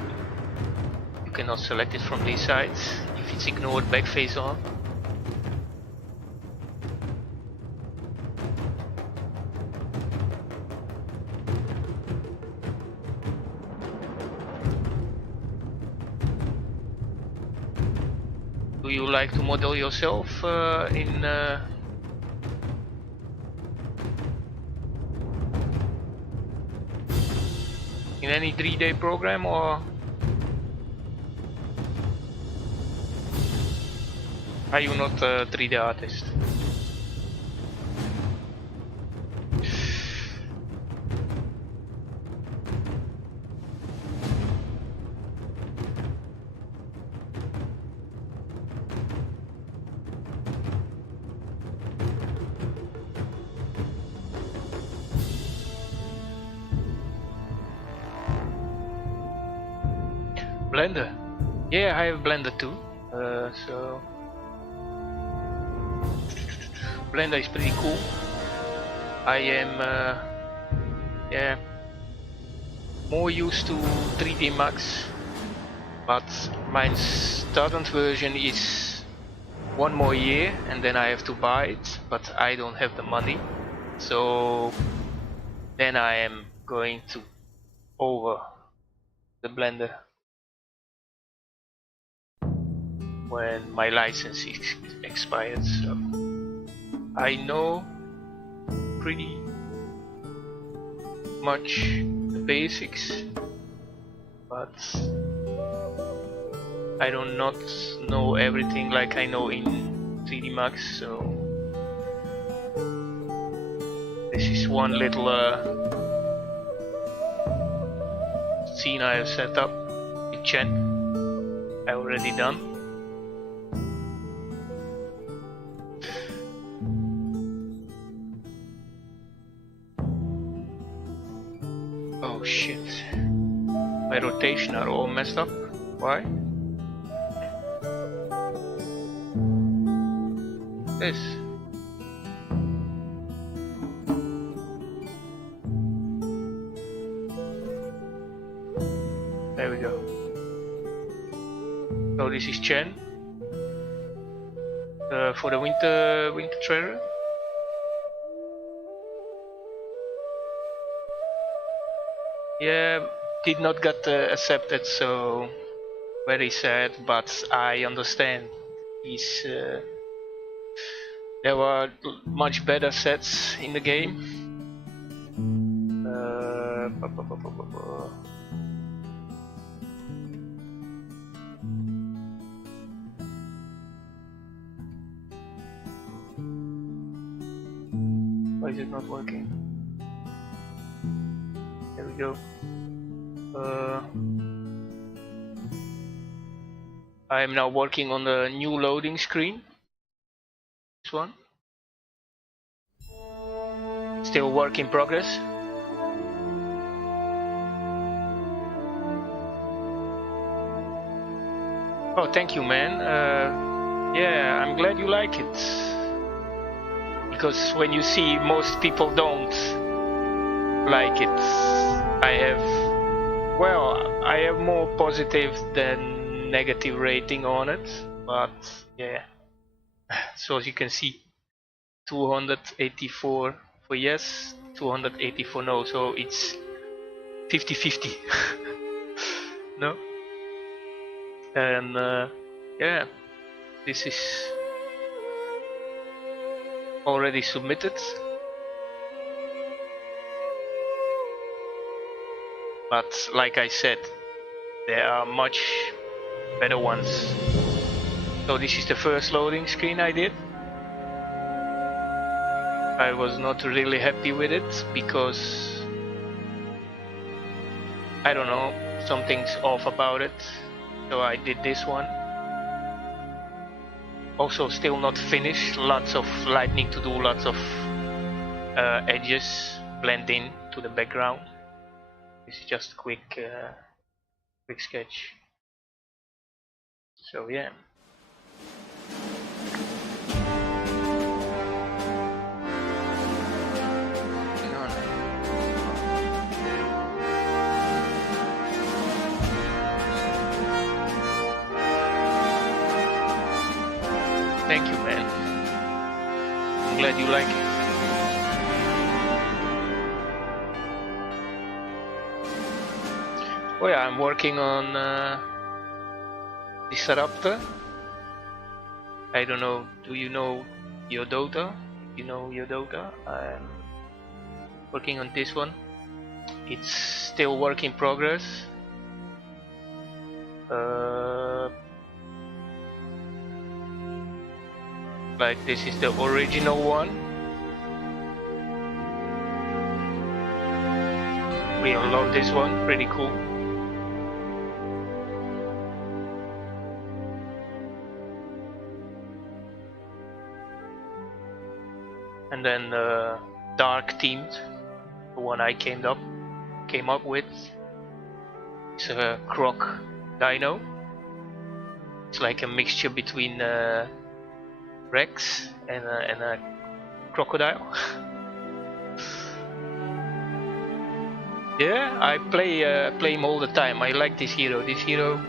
You cannot select it from these sides if it's ignored back face on. Do you like to model yourself in any 3D program, or are you not a 3D artist? Blender. Yeah, I have Blender too. So Blender is pretty cool. I am yeah, more used to 3D Max, but my student version is 1 more year and then I have to buy it, but I don't have the money. So then I am going to over the Blender when my license expires. So I know pretty much the basics, but I do not know everything like I know in 3D Max. So this is one little scene I have set up with Chen. I already done. Oh shit, my rotation are all messed up. Why? This. There we go. So this is Chen for the winter trailer. Yeah, did not get accepted, so very sad, but I understand. He's there were much better sets in the game. Why is it not working? There we go. I am now working on the new loading screen. This one. Still work in progress. Oh, thank you, man. Yeah, I'm glad you like it. Because when you see most people don't like it, I have more positive than negative rating on it, but yeah. So as you can see, 284 for yes, 284 no, so it's 50-50. No? And yeah, this is already submitted. But like I said, there are much better ones. So this is the first loading screen I did. I was not really happy with it because I don't know, something's off about it. So I did this one. Also still not finished, lots of lightning to do, lots of edges blend in to the background. This is just a quick sketch. So yeah. Hang on. Thank you, man. I'm glad you like it. Oh yeah, I'm working on Disruptor. I don't know, do you know Yodota? If you know Yodota, I'm working on this one. It's still work in progress. Like this is the original one. We love this one, pretty cool. And then dark themed, the one I came up with. It's a croc dino. It's like a mixture between Rex and a crocodile. Yeah, I play him all the time. I like this hero. This hero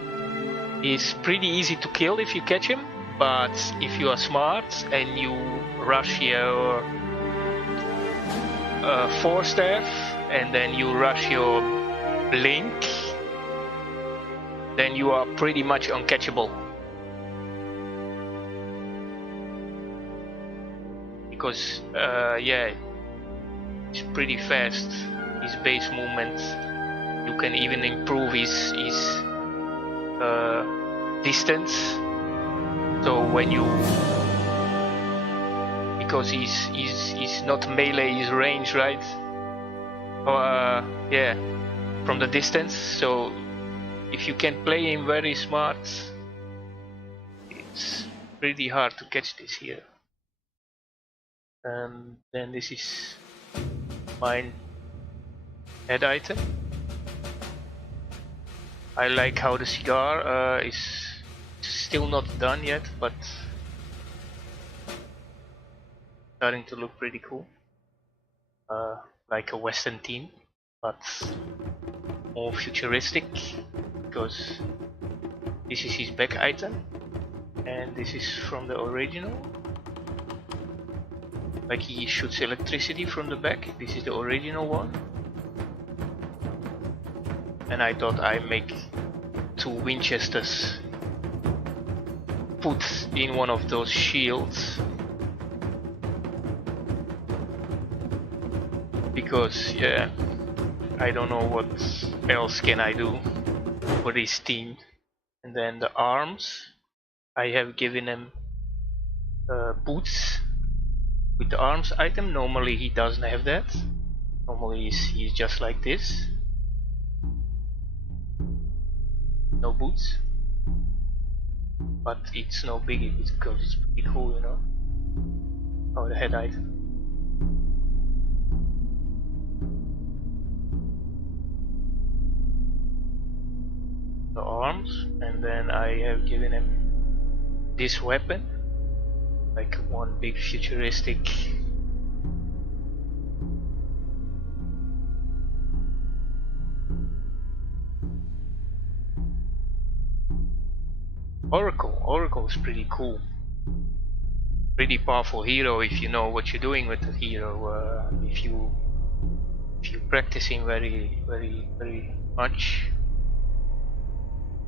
is pretty easy to kill if you catch him, but if you are smart and you rush your Force Staff and then you rush your Blink, then you are pretty much uncatchable. Because yeah, it's pretty fast. His base movement, you can even improve his distance. So when you, because he's not melee, he's range, right? Yeah, from the distance. So if you can play him very smart, it's pretty hard to catch this here. Then this is mine head item. I like how the cigar is still not done yet, but starting to look pretty cool. Like a Western theme, but more futuristic, because this is his back item and this is from the original. Like he shoots electricity from the back. This is the original one. And I thought I'd make 2 Winchesters put in one of those shields, because yeah, I don't know what else can I do for this team. And then the arms, I have given him boots with the arms item. Normally he doesn't have that. Normally he's just like this. No boots, but it's no biggie because it's pretty cool, you know. Oh, the head item. The arms, and then I have given him this weapon, like one big futuristic Oracle. Oracle is pretty cool. Pretty powerful hero if you know what you're doing with the hero. If you practicing very much.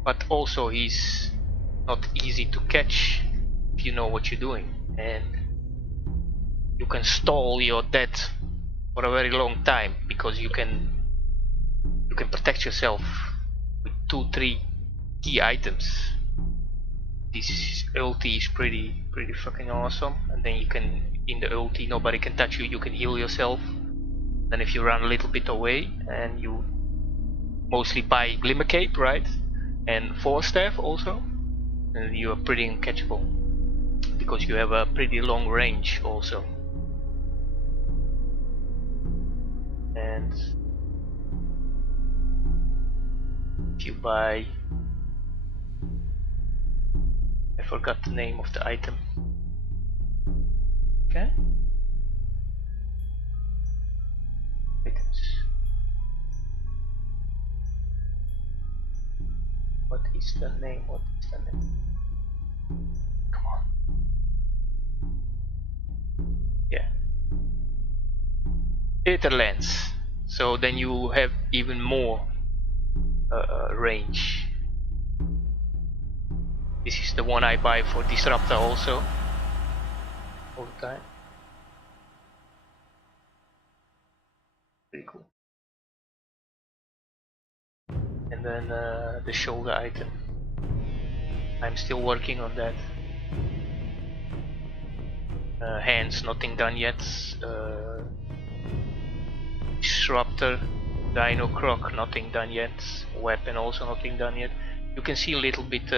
But also he's not easy to catch if you know what you're doing, and you can stall your death for a very long time because you can protect yourself with 2-3 key items. This ulti is pretty fucking awesome, and then you can, in the ulti, nobody can touch you, you can heal yourself. Then if you run a little bit away, and you mostly buy Glimmer Cape, right, and Force Staff also, and you are pretty uncatchable because you have a pretty long range also. And if you buy, I forgot the name of the item. Okay. Items. What is the name? What is the name? Come on. Yeah. Ether lens. So then you have even more range. This is the one I buy for Disruptor also. All the time. Pretty cool. And then the shoulder item. I'm still working on that. Hands, nothing done yet. Disruptor, Dino Croc, nothing done yet. Weapon, also nothing done yet. You can see a little bit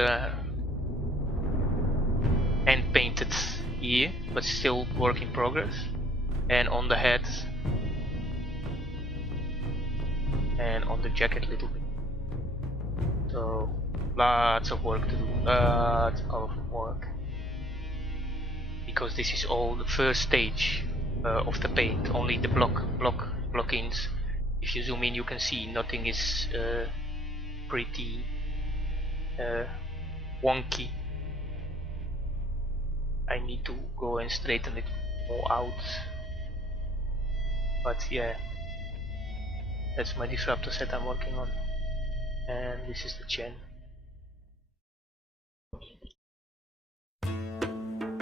hand painted here, but still work in progress. And on the head, and on the jacket a little bit. So lots of work to do, lots of work. Because this is all the first stage of the paint, only the block-ins. If you zoom in, you can see nothing is pretty wonky. I need to go and straighten it more out. But yeah, that's my Disruptor set I'm working on. And this is the chain.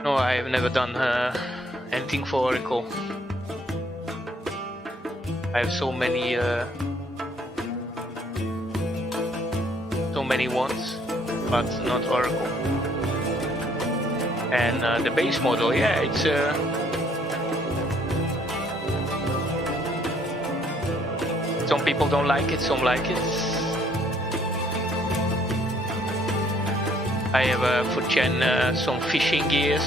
No, I have never done anything for Oracle. I have so many ones, but not Oracle. And the base model, yeah, it's some people don't like it, some like it. I have for Chen some fishing gears,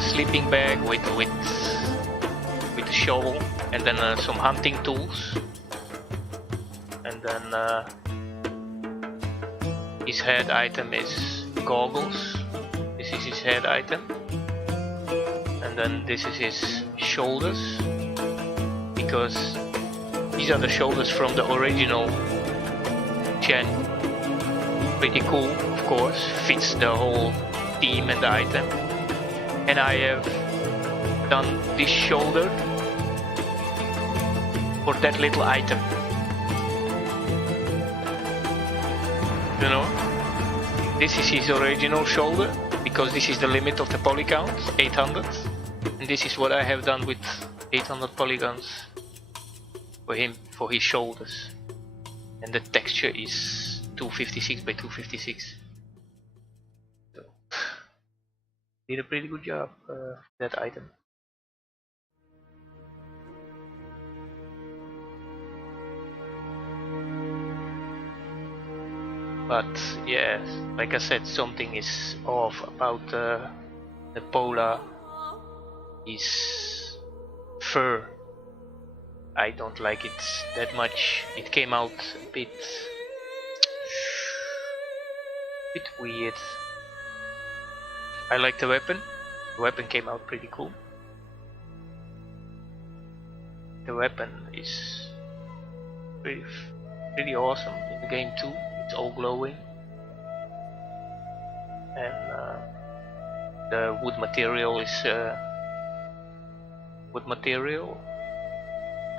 sleeping bag with a shovel, and then some hunting tools, and then his head item is goggles. This is his head item, and then this is his shoulders, because these are the shoulders from the original Chen. Pretty cool, of course, fits the whole theme and the item. And I have done this shoulder for that little item. You know, this is his original shoulder, because this is the limit of the poly count, 800. And this is what I have done with 800 polygons for him, for his shoulders. And the texture is 256 by 256. So, did a pretty good job that item. But yeah, like I said, something is off about the Pola. His fur. I don't like it that much. It came out a bit weird. I like the weapon. The weapon came out pretty cool. The weapon is pretty awesome in the game too. It's all glowing, and the wood material is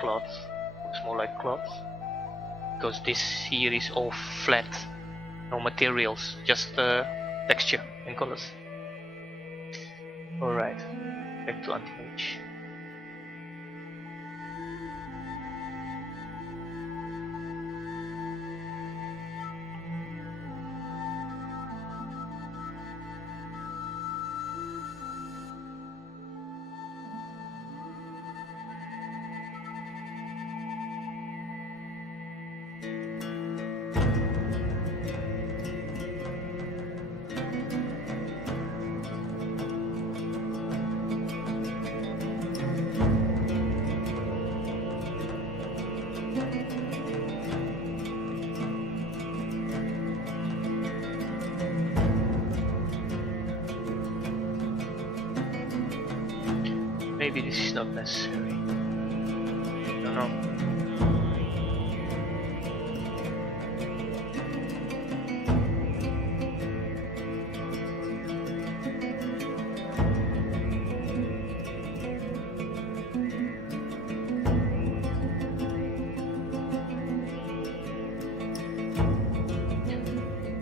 cloth. Looks more like cloth, because this here is all flat. No materials, just texture and colors. Alright, back to Antimage. maybe this is not necessary. I don't know.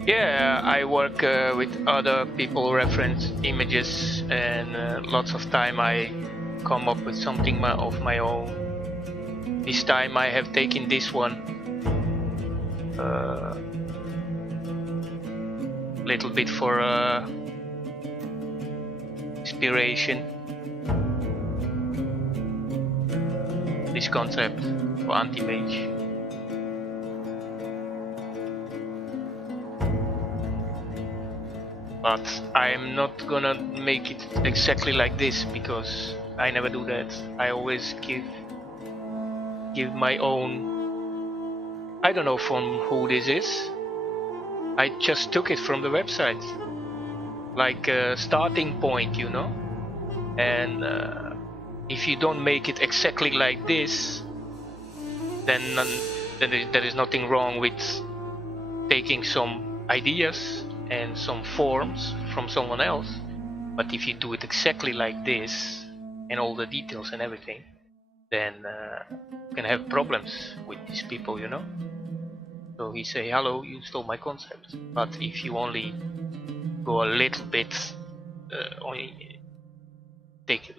Yeah, I work with other people reference images, and lots of time I come up with something of my own. This time I have taken this one little bit for inspiration. This concept for Antimage. But I'm not gonna make it exactly like this because I never do that. I always give my own. I don't know from who this is. I just took it from the website, like a starting point, you know. And if you don't make it exactly like this, then there is nothing wrong with taking some ideas and some forms from someone else. But if you do it exactly like this and all the details and everything, then you can have problems with these people, you know. So he say, hello, you stole my concept. But if you only go a little bit, only take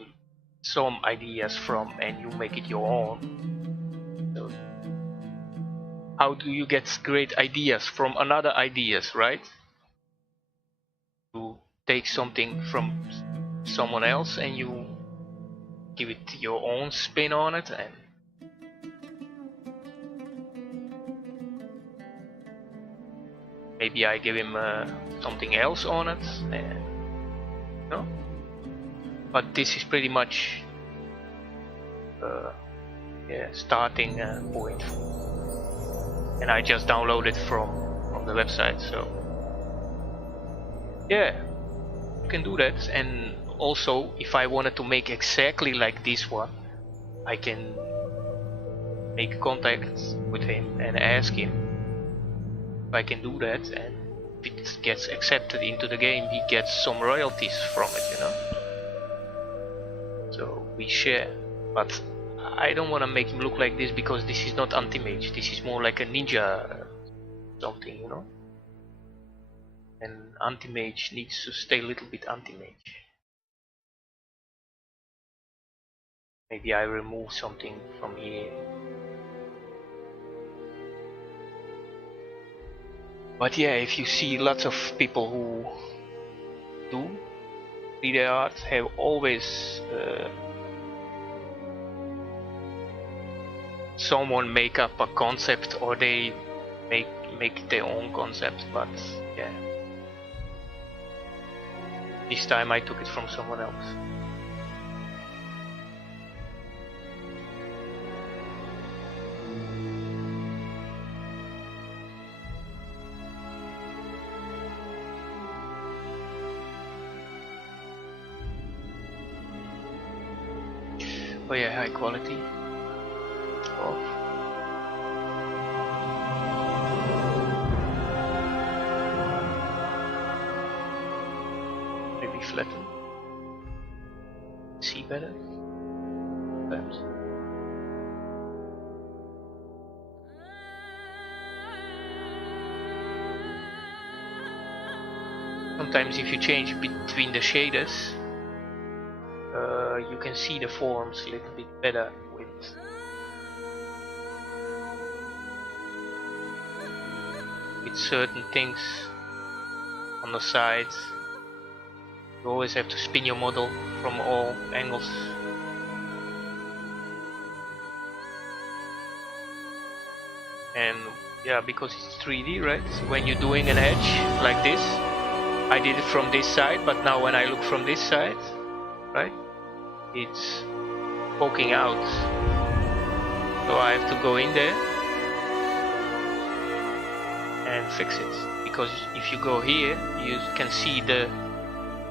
some ideas from and you make it your own. So how do you get great ideas from another ideas, right? You take something from someone else and you give it your own spin on it, and maybe I give him something else on it, and no. But this is pretty much yeah, starting point, and I just downloaded from the website. So yeah, you can do that. And also, if I wanted to make exactly like this one, I can make contact with him and ask him if I can do that, and if it gets accepted into the game, he gets some royalties from it, you know. So we share. But I don't want to make him look like this because this is not Antimage. This is more like a ninja something, you know. And Antimage needs to stay a little bit Antimage. Maybe I remove something from here. But yeah, if you see lots of people who do 3D art, have always someone make up a concept, or they make their own concept. But yeah, this time I took it from someone else. Oh yeah, high quality. Off. Maybe flatten. See better. Perhaps. Sometimes if you change between the shaders, you can see the forms a little bit better with certain things on the sides. You always have to spin your model from all angles. And yeah, because it's 3D, right? When you're doing an edge like this, I did it from this side, but now when I look from this side, right, it's poking out. So I have to go in there and fix it, because if you go here, you can see the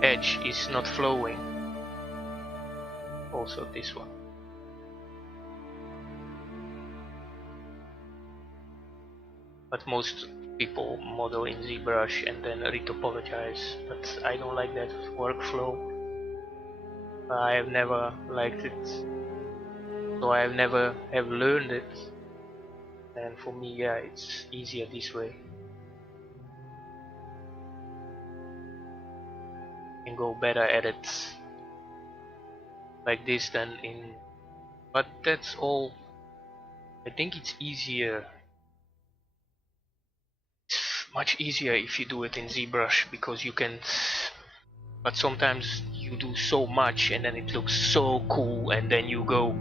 edge is not flowing. Or also this one. But most people model in ZBrush and then retopologize, but I don't like that workflow. I have never liked it, so I have never have learned it, and for me, yeah, it's easier this way. And go better at it like this than in, but that's all. I think it's easier, it's much easier if you do it in ZBrush, because you can, but sometimes you do so much and then it looks so cool, and then you go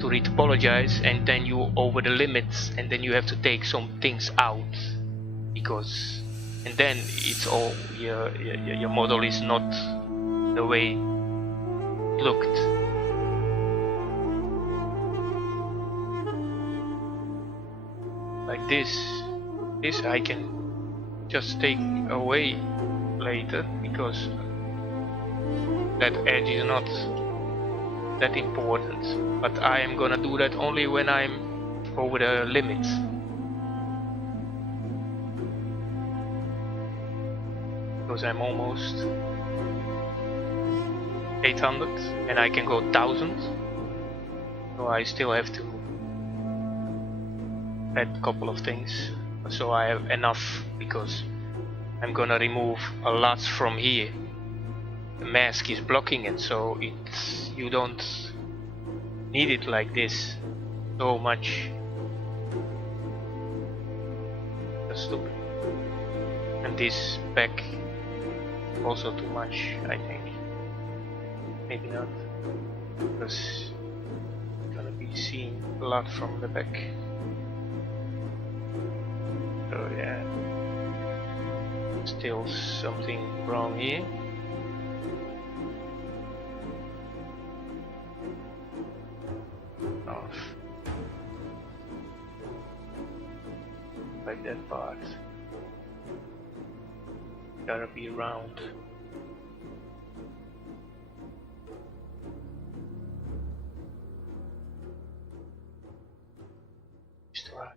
to retopologize and then you over the limits, and then you have to take some things out, because, and then it's all, your model is not the way it looked. Like this I can just take away later, because that edge is not that important, but I am gonna do that only when I'm over the limits. Because I'm almost 800 and I can go 1000, so I still have to add a couple of things, so I have enough, because I'm gonna remove a lot from here. The mask is blocking it, so you don't need it like this so much. That's stupid. And this back also too much, I think. Maybe not, because it's gonna be seen a lot from the back. So yeah, still something wrong here. Off. Like that part. Gotta be round. Just right.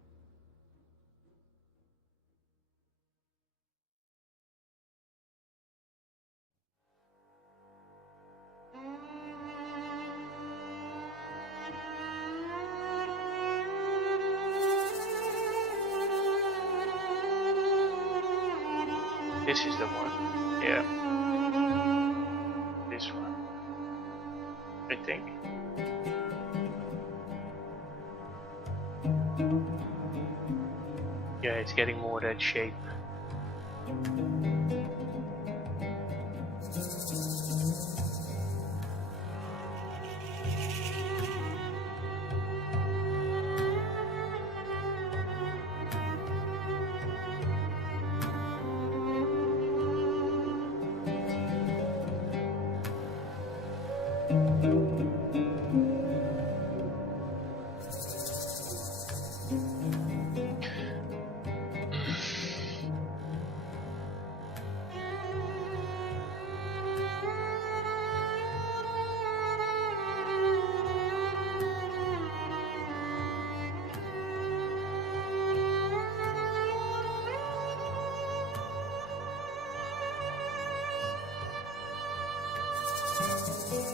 This is the one, yeah. This one, I think. Yeah, it's getting more that shape.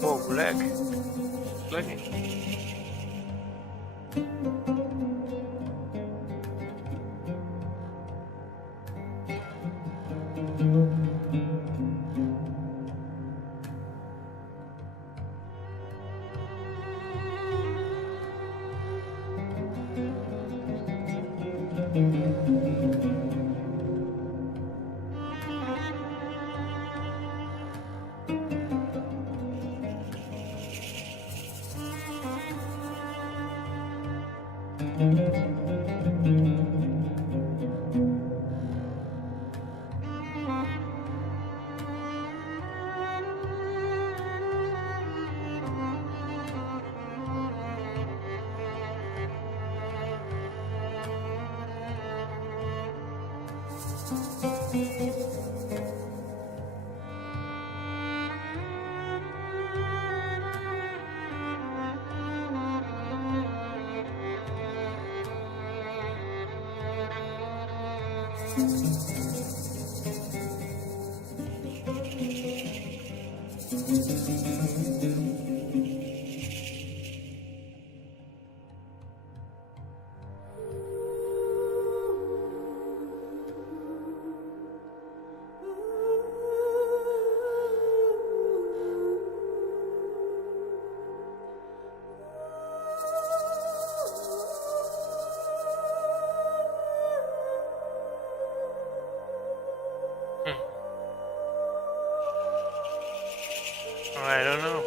Oh, black. Black. I don't know.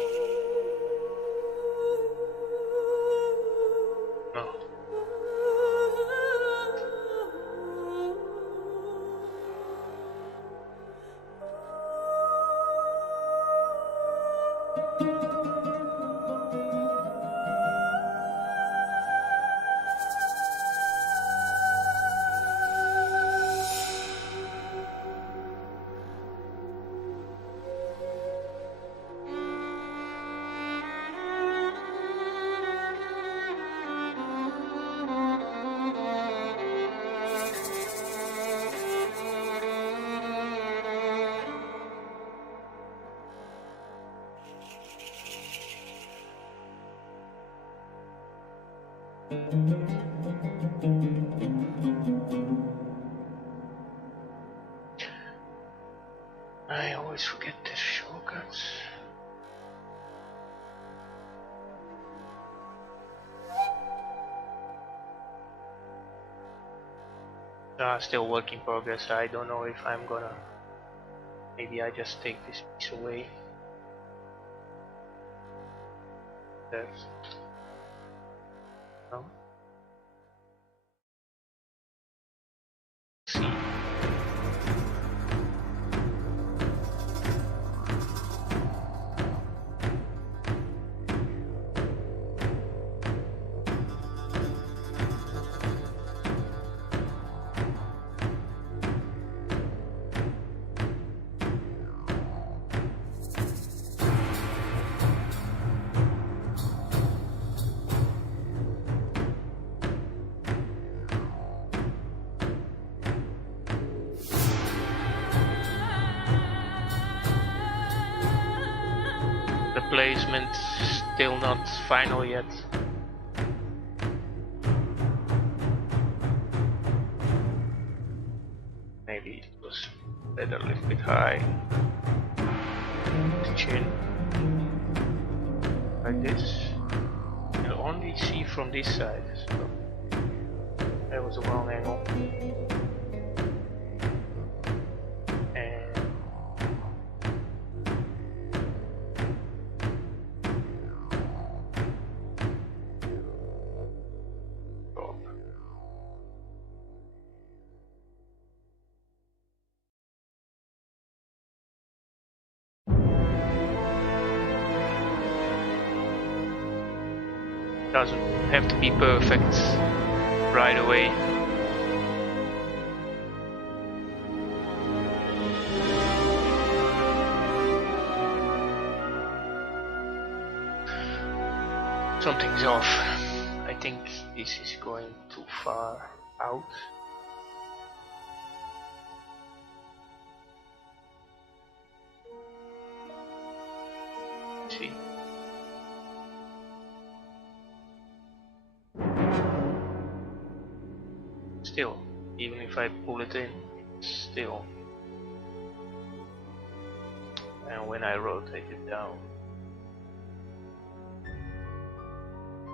No. I always forget the shortcuts. Still work in progress. I don't know if I'm gonna. Maybe I just take this piece away. There's. No. See. The placement still not final yet. Maybe it was better a little bit high. The chin. Like this. You only see from this side, so that was a wrong angle. Doesn't have to be perfect right away. Something's off. I think this is going too far out. Let's see. Still, even if I pull it in, still. And when I rotate it down,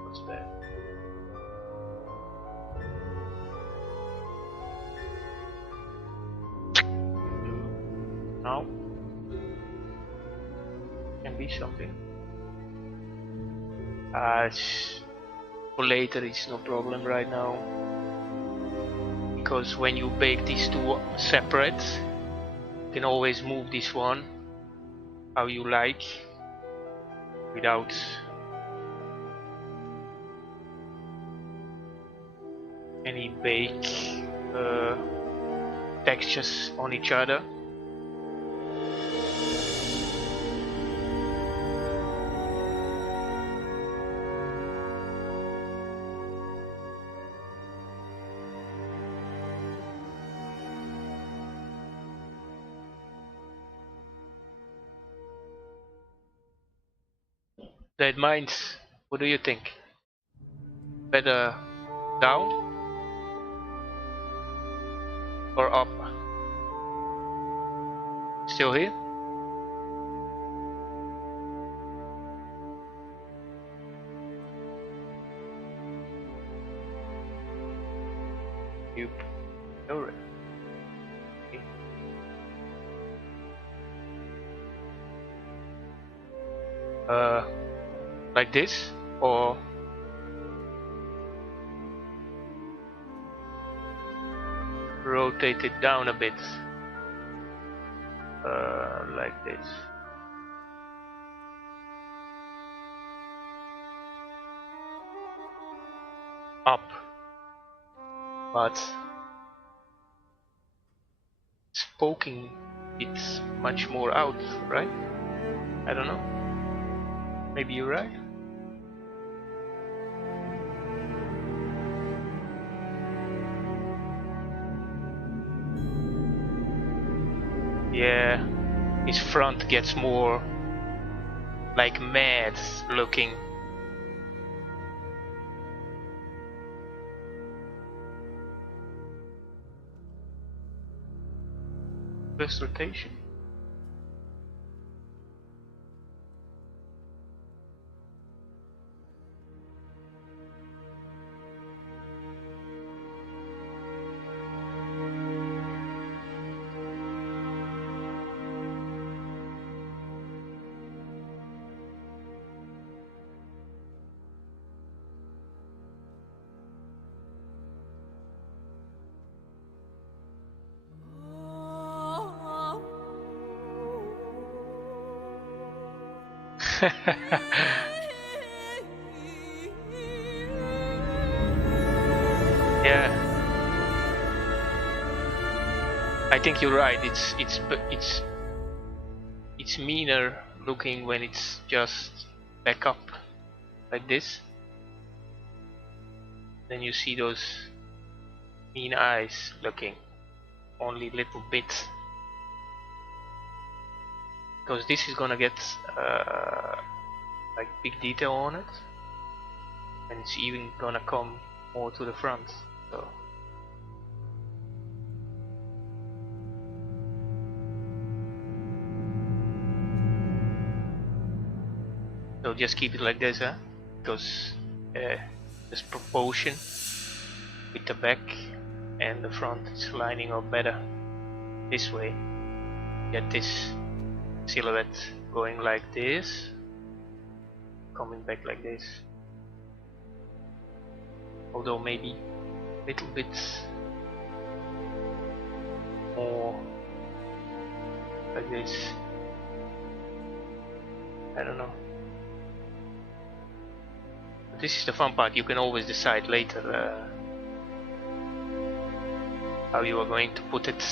what's that? Now, can be something. For later, it's no problem right now. Because when you bake these two separate, you can always move this one how you like without any bake textures on each other. That mines. What do you think? Better down or up? Still here? You know it. Like this, or rotate it down a bit, like this. Up, but it's poking it much more out, right? I don't know. Maybe you're right. Yeah, his front gets more like mad looking. First rotation. Yeah, I think you're right. It's meaner looking when it's just back up like this. Then you see those mean eyes looking only little bit, because this is gonna get like big detail on it, and it's even gonna come more to the front. So just keep it like this, huh? Because there's proportion with the back and the front. It's lining up better this way. Get this silhouette going like this, coming back like this. Although maybe a little bit more like this. I don't know. But this is the fun part. You can always decide later how you are going to put it.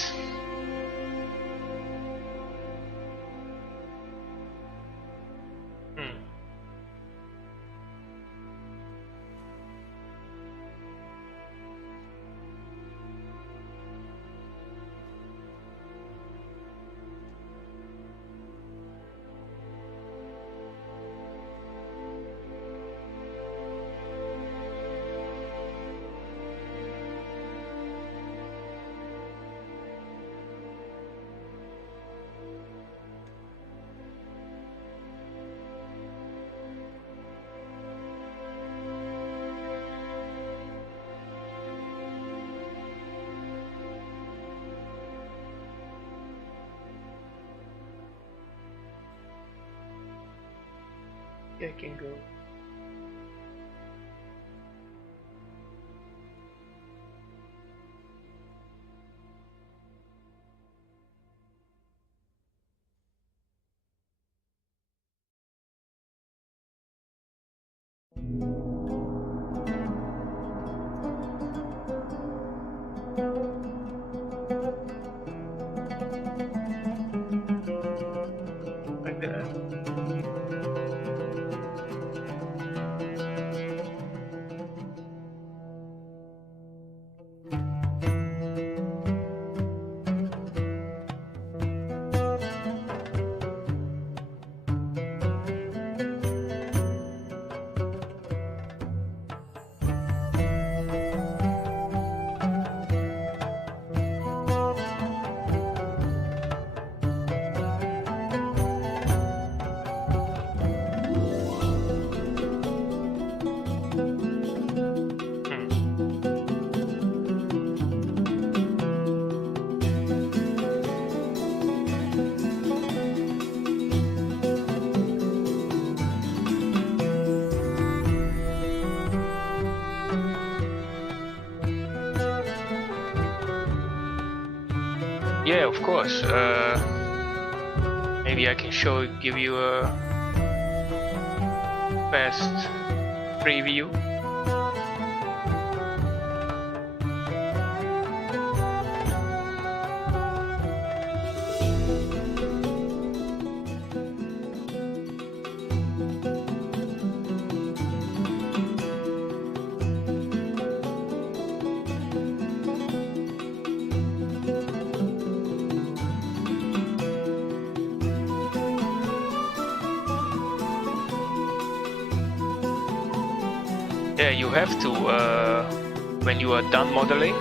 I can go. Like that. Yeah, of course. Maybe I can give you a fast preview. Yeah, you have to, when you are done modeling,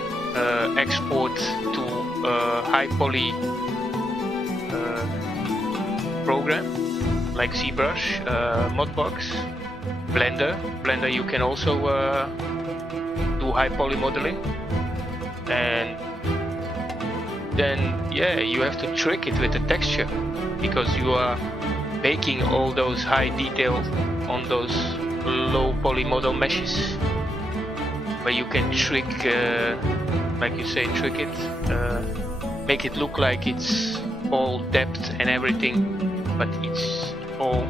export to a high poly program like ZBrush, Modbox, Blender. Blender you can also do high poly modeling, and then yeah, you have to trick it with the texture because you are baking all those high detail on those low poly model meshes, where you can trick, like you say, trick it, make it look like it's all depth and everything, but it's all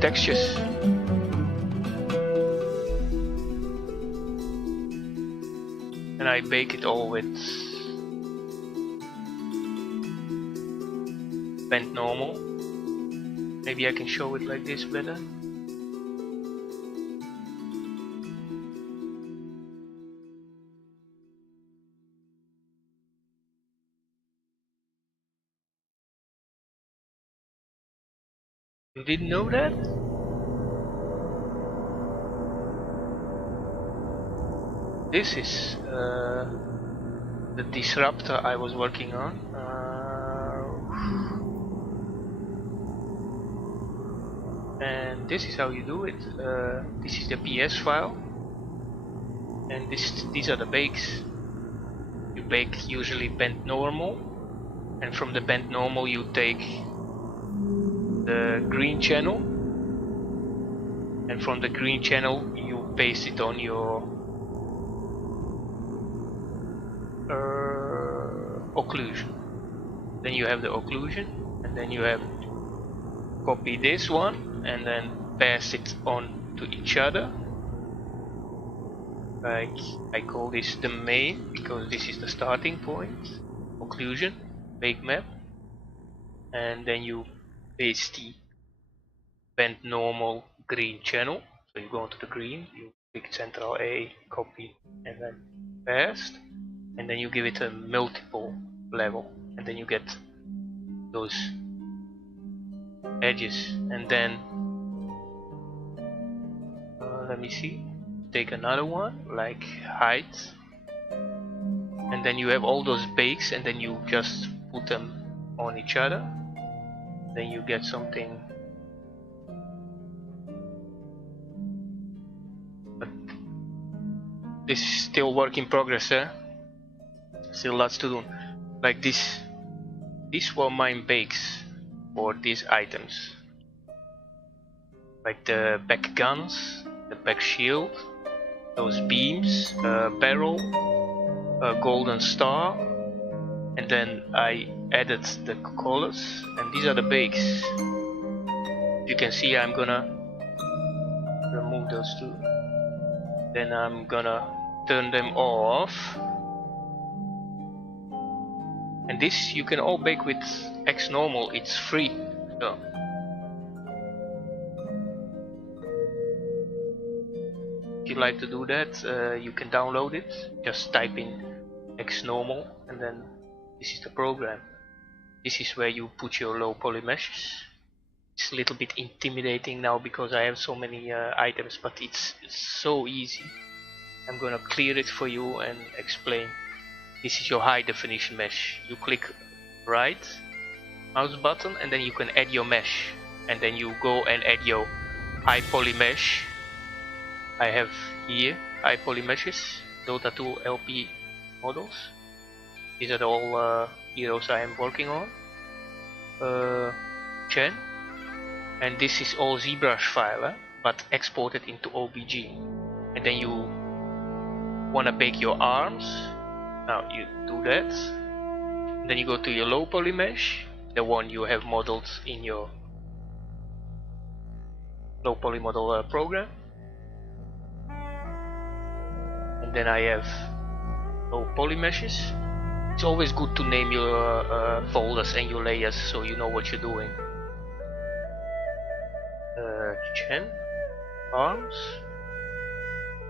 textures. And I bake it all with bent normal. Maybe I can show it like this better. You didn't know that? This is the disruptor I was working on. And this is how you do it. This is the PS file, and these are the bakes. You bake usually bent normal, and from the bent normal you take the green channel, and from the green channel you paste it on your occlusion. Then you have the occlusion, and then you have copy this one and then pass it on to each other. Like I call this the main because this is the starting point. Occlusion, bake map, and then you paste the bent normal green channel. So you go to the green, you click Ctrl A, copy, and then paste, and then you give it a multiple level, and then you get those edges. And then let me see, take another one like height, and then you have all those bakes, and then you just put them on each other, then you get something. But this is still work in progress, still lots to do. Like this, these were mine bakes for these items, like the back guns, the back shield, those beams, barrel, a golden star, and then I added the colors, and these are the bakes. You can see I'm gonna remove those two, then I'm gonna turn them off, and this you can all bake with X normal, it's free. So if you like to do that, you can download it. Just type in X normal, and then this is the program. This is where you put your low poly meshes. It's a little bit intimidating now because I have so many items, but it's so easy. I'm gonna clear it for you and explain. This is your high definition mesh. You click right mouse button, and then you can add your mesh, and then you go and add your high poly mesh. I have here high poly meshes, Dota 2 LP models. These are all heroes I am working on. Chen, and this is all ZBrush file, but exported into OBJ. And then you wanna bake your arms, Now you do that. Then you go to your low poly mesh, the one you have modeled in your low poly model program. And then I have low poly meshes. It's always good to name your folders and your layers so you know what you're doing. Gen, arms.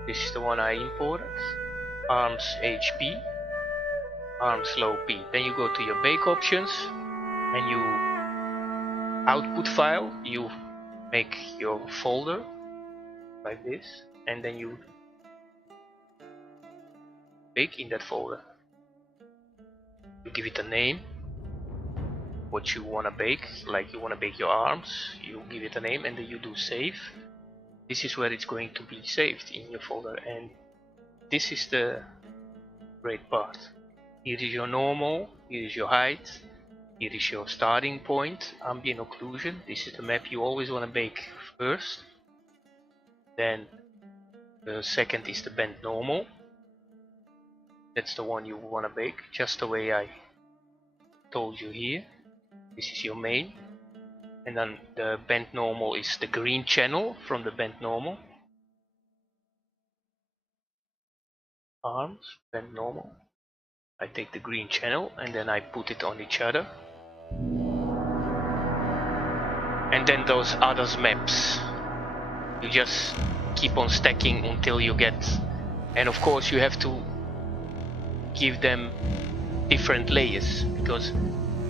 This is the one I imported. Arms HP, arms low P. Then you go to your bake options and you output file. You make your folder like this, and then you bake in that folder. You give it a name, what you want to bake, like you want to bake your arms, you give it a name, and then you do save. This is where it's going to be saved in your folder, and this is the great part. Here is your normal, here is your height, here is your starting point, ambient occlusion. This is the map you always want to bake first. Then the second is the bent normal. That's the one you want to bake, just the way I told you here. This is your main. And then the bent normal is the green channel from the bent normal. Arms, bent normal. I take the green channel and then I put it on each other. And then those others maps. You just keep on stacking until you get, and of course you have to give them different layers, because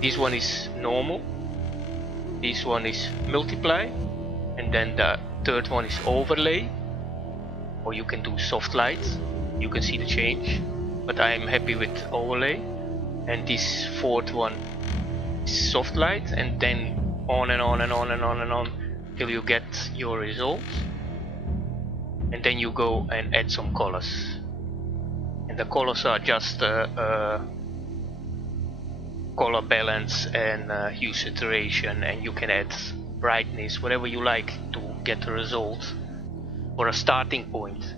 this one is normal, this one is multiply, and then the third one is overlay, or you can do soft light. You can see the change, but I'm happy with overlay. And this fourth one is soft light, and then on and on and on and on and on till you get your result. And then you go and add some colors, and the colors are just color balance and hue saturation, and you can add brightness, whatever you like to get the result for a starting point.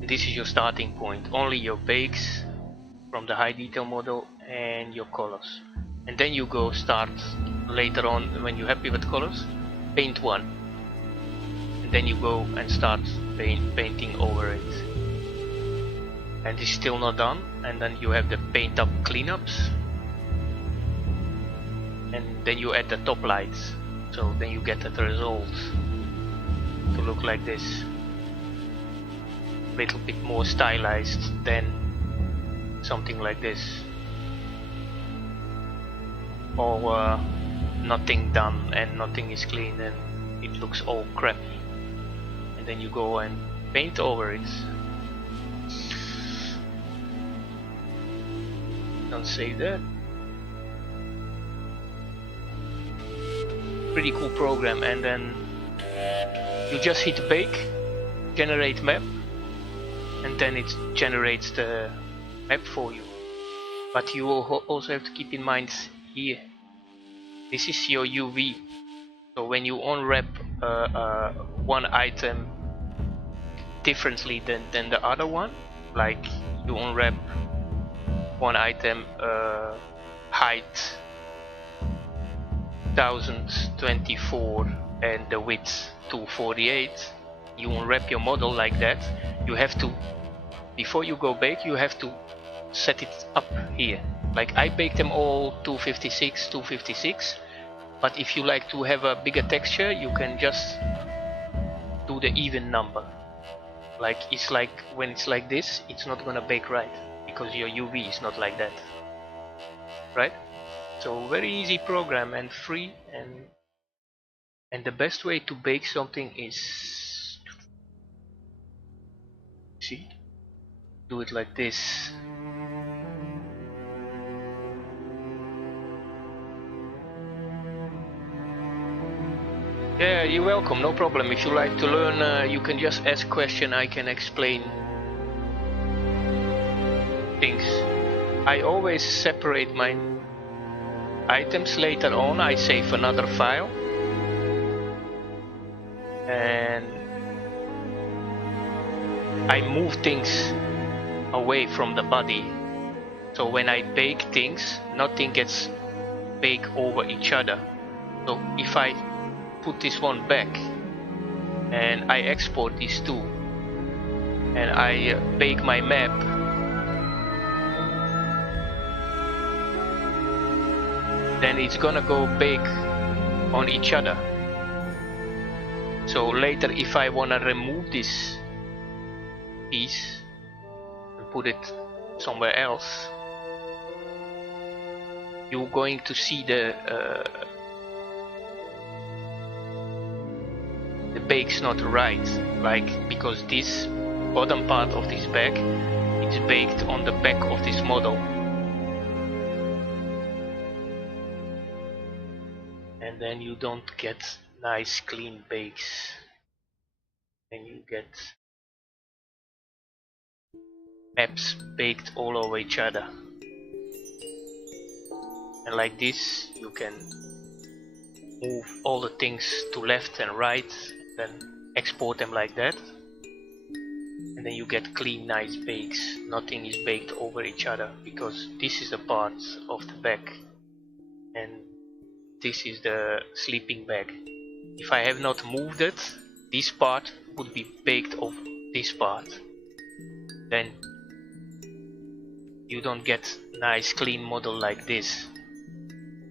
This is your starting point, only your bakes from the high detail model and your colors. And then you go start later on, when you're happy with colors, paint one. And then you go and start painting over it. And it's still not done, and then you have the paint up cleanups. And then you add the top lights, so then you get that result to look like this. A little bit more stylized than something like this, or nothing done and nothing is clean and it looks all crappy, and then you go and paint over it. Don't save that. Pretty cool program. And then you just hit bake, generate map, and then it generates the map for you. But you will also have to keep in mind here, this is your UV. So when you unwrap one item differently than the other one, like you unwrap one item height 1024 and the width 248, you unwrap your model like that. You have to, before you go bake, you have to set it up here. Like I bake them all 256, 256, but if you like to have a bigger texture, you can just do the even number. Like it's like when it's like this, it's not gonna bake right, because your UV is not like that, right? So very easy program and free, and the best way to bake something is, see, do it like this. Yeah, you're welcome, no problem. If you like to learn, you can just ask question, I can explain things. I always separate my items. Later on I save another file, and I move things away from the body. So when I bake things, nothing gets baked over each other. So if I put this one back and I export these two and I bake my map, then it's gonna go bake on each other. So later if I wanna remove this piece and put it somewhere else, you're going to see the bake's not right, like, because this bottom part of this bag is baked on the back of this model, and then you don't get nice clean bakes, and you get maps baked all over each other. And like this you can move all the things to left and right, then export them like that, and then you get clean nice bakes. Nothing is baked over each other, because this is the part of the bag and this is the sleeping bag. If I have not moved it, this part would be baked over this part. Then you don't get nice clean model like this.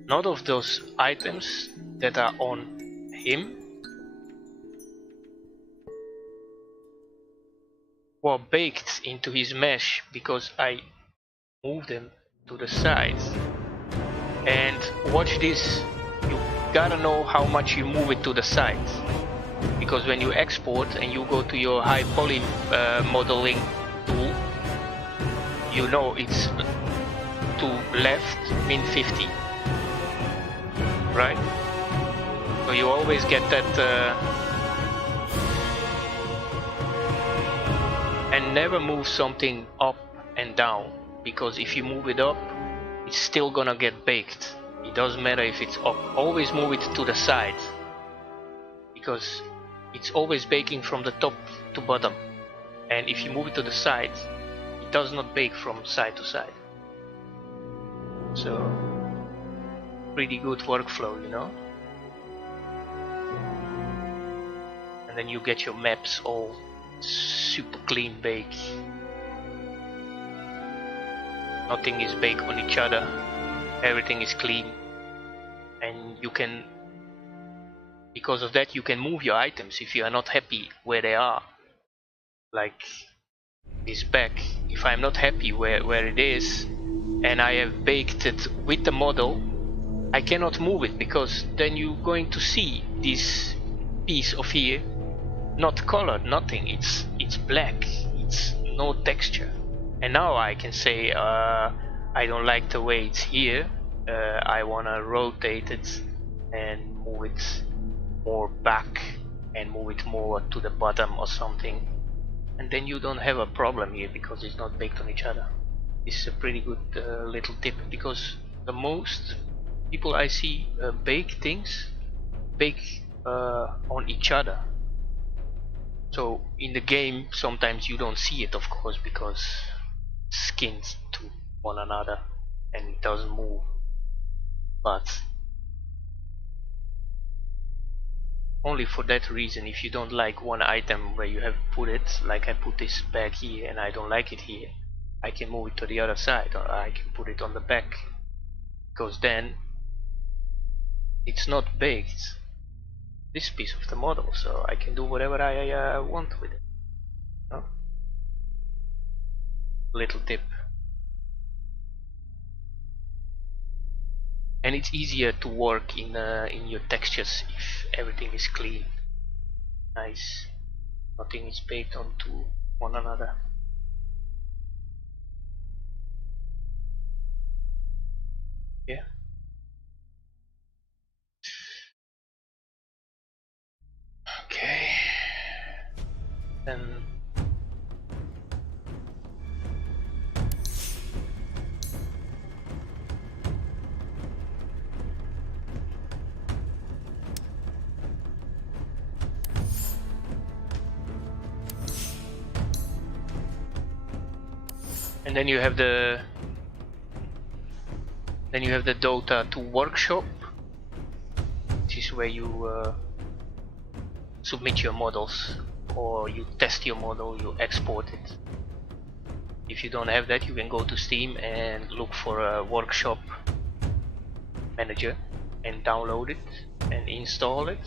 None of those items that are on him were baked into his mesh, because I moved them to the sides. And watch this, you gotta know how much you move it to the sides, because when you export and you go to your high poly modeling tool, you know it's to left min 50, right? So you always get that, and never move something up and down, because if you move it up, it's still gonna get baked. It doesn't matter if it's up. Always move it to the side, because it's always baking from the top to bottom, and if you move it to the side, it does not bake from side to side. So pretty good workflow, you know. And then you get your maps all super clean bake. Nothing is baked on each other, everything is clean, and you can, because of that, you can move your items if you are not happy where they are. Like this bag, if I'm not happy where it is and I have baked it with the model, I cannot move it, because then you're going to see this piece of here not colored, nothing, it's black, it's no texture. And now I can say I don't like the way it's here, I wanna rotate it and move it more back and move it more to the bottom or something, and then you don't have a problem here because it's not baked on each other. This is a pretty good little tip, because the most people I see bake things on each other. So in the game sometimes you don't see it, of course, because skins to one another and it doesn't move, but only for that reason. If you don't like one item where you have put it, like I put this bag here and I don't like it here, I can move it to the other side, or I can put it on the back, because then it's not baked, this piece of the model, so I can do whatever I want with it. No? Little tip. And it's easier to work in your textures if everything is clean, nice, nothing is baked onto one another. Yeah. Okay. Then And then you have the Dota 2 workshop, which is where you submit your models, or you test your model, you export it. If you don't have that, you can go to Steam and look for a workshop manager and download it and install it,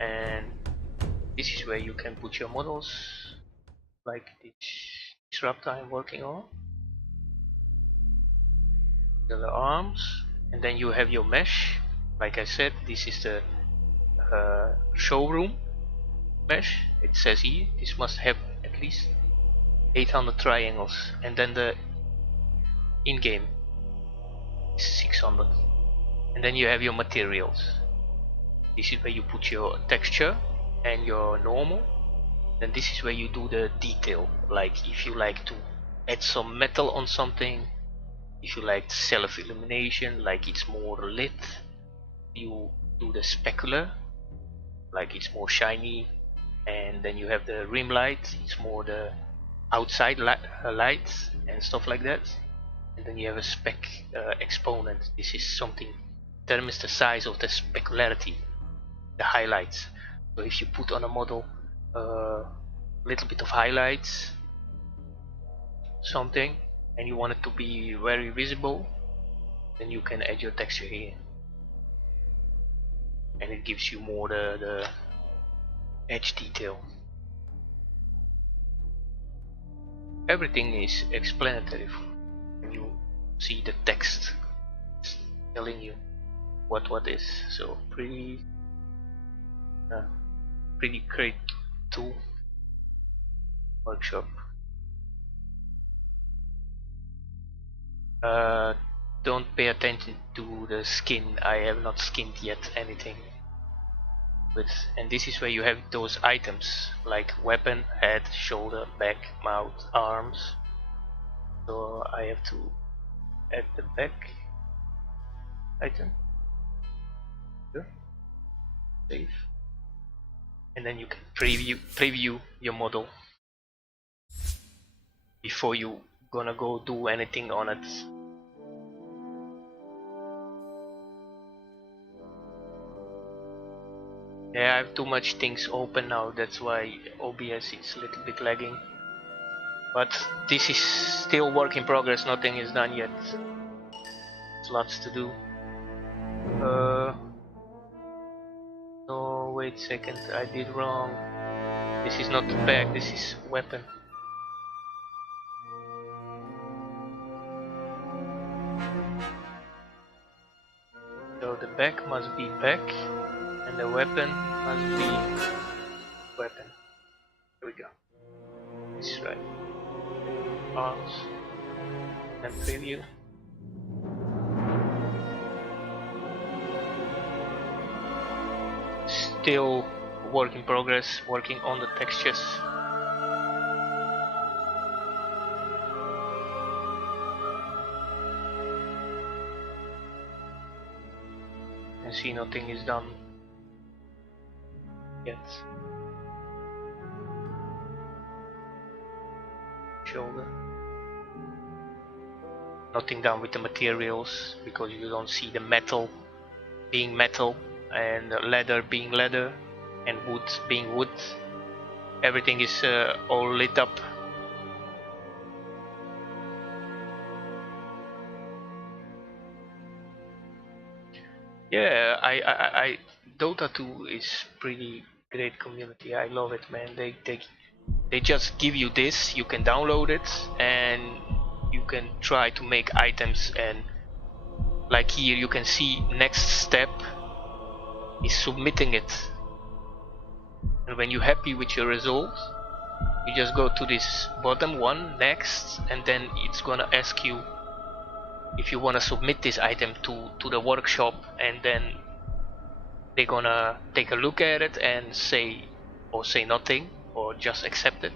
and this is where you can put your models, like this raptor I'm working on, the arms, and then you have your mesh. Like I said, this is the showroom mesh. It says here this must have at least 800 triangles, and then the in-game is 600. And then you have your materials. This is where you put your texture and your normal. Then this is where you do the detail, like if you like to add some metal on something, if you like self-illumination, like it's more lit, you do the specular, like it's more shiny. And then you have the rim light, it's more the outside lights and stuff like that. And then you have a spec exponent. This is something determines the size of the specularity, the highlights. So if you put on a model a little bit of highlights, something, and you want it to be very visible, then you can add your texture here, and it gives you more the edge detail. Everything is explanatory when you see the text telling you what is. So pretty great tool, workshop. Don't pay attention to the skin. I have not skinned yet anything. And this is where you have those items like weapon, head, shoulder, back, mouth, arms. So I have to add the back item. Here. Save. And then you can preview your model before you gonna go do anything on it. Yeah, I have too much things open now, that's why OBS is a little bit lagging. But this is still work in progress, nothing is done yet. There's lots to do. No, wait a second, I did wrong. This is not the back, this is weapon. So the back must be back, and the weapon must be weapon. Here we go. This is right. Arms. And preview. Still work in progress, working on the textures. And see, nothing is done yet. Shoulder. Nothing done with the materials because you don't see the metal being metal and leather being leather and wood being wood. Everything is all lit up. Yeah, I Dota 2 is pretty great community. I love it, man. They just give you this, you can download it and you can try to make items, and like here you can see next step is submitting it. And when you're happy with your result, you just go to this bottom one, next, and then it's gonna ask you if you wanna submit this item to the workshop, and then they're gonna take a look at it and say nothing or just accept it.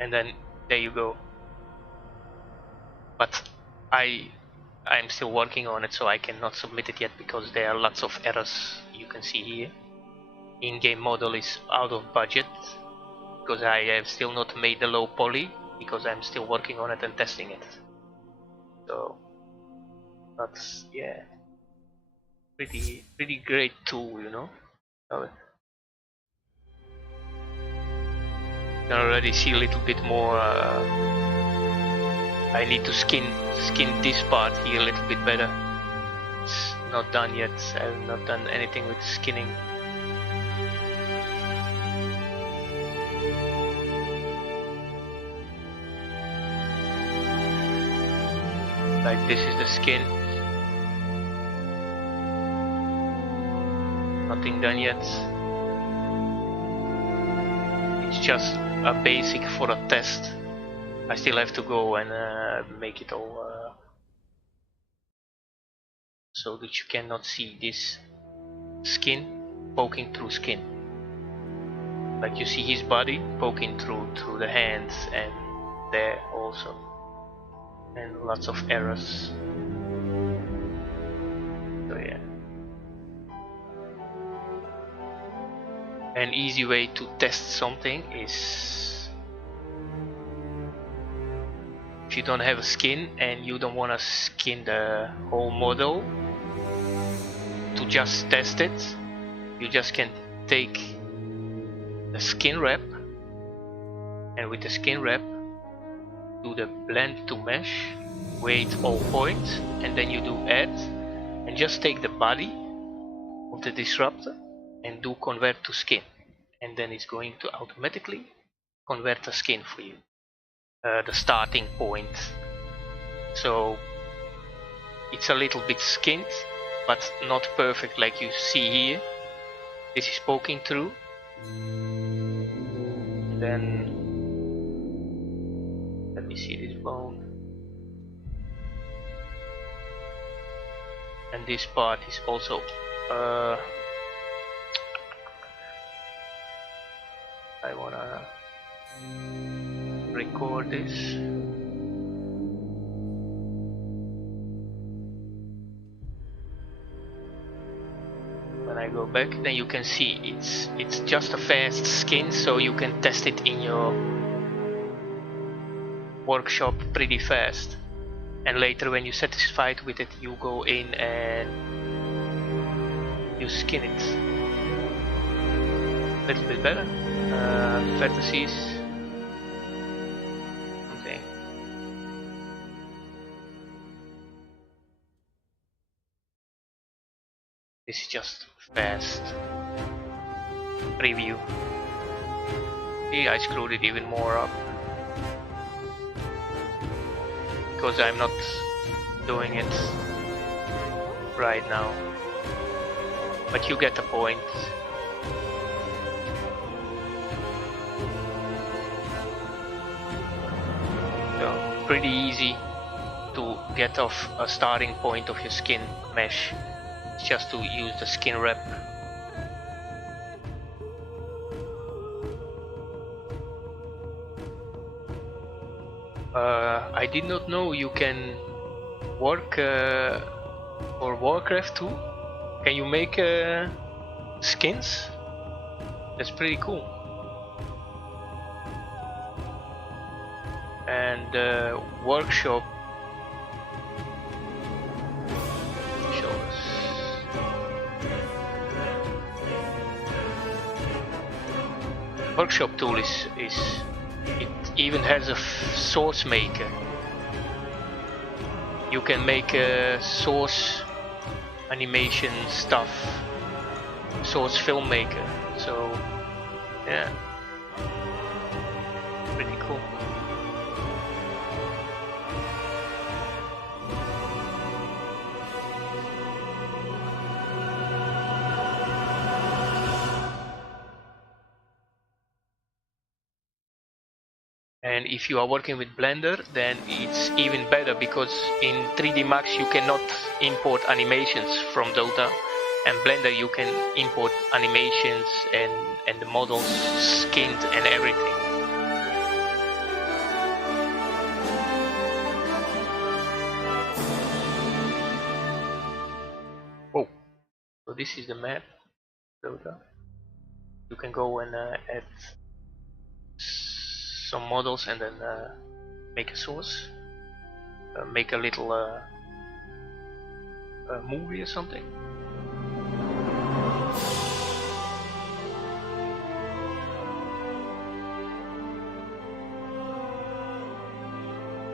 And then there you go. But I'm still working on it, so I cannot submit it yet because there are lots of errors. You can see here in-game model is out of budget, because I have still not made the low poly, because I'm still working on it and testing it. So that's, yeah, pretty great tool, you know. So you can already see a little bit more. I need to skin this part here a little bit better. It's not done yet. I've not done anything with skinning. Like this is the skin. Nothing done yet. It's just a basic for a test. I still have to go and make it all so that you cannot see this skin poking through skin. Like you see his body poking through the hands and there also. And lots of errors. So yeah. An easy way to test something is if you don't have a skin and you don't want to skin the whole model, to just test it, you just can take the skin wrap and with the skin wrap do the blend to mesh, weight all points, and then you do add and just take the body of the disruptor and do convert to skin, and then it's going to automatically convert the skin for you, the starting point. So it's a little bit skinned but not perfect like you see here. This is poking through, and then let me see this bone, and this part is also I wanna record this. When I go back, then you can see it's just a fast skin, so you can test it in your workshop pretty fast. And later, when you're satisfied with it, you go in and you skin it a little bit better. Vertices. Okay. This is just fast preview. See, I screwed it even more up because I'm not doing it right now. But you get the point. So pretty easy to get off a starting point of your skin mesh. It's just to use the skin wrap. I did not know you can work for Warcraft 2. Can you make skins? That's pretty cool. And workshop shows. Workshop tool is it even has a source maker. You can make source animation stuff, source filmmaker. So yeah, pretty cool. And if you are working with Blender, then it's even better, because in 3D Max you cannot import animations from Dota, and Blender you can import animations and the models skinned and everything. Oh, so this is the map, Dota. You can go and add some models and then make a source, make a little movie or something.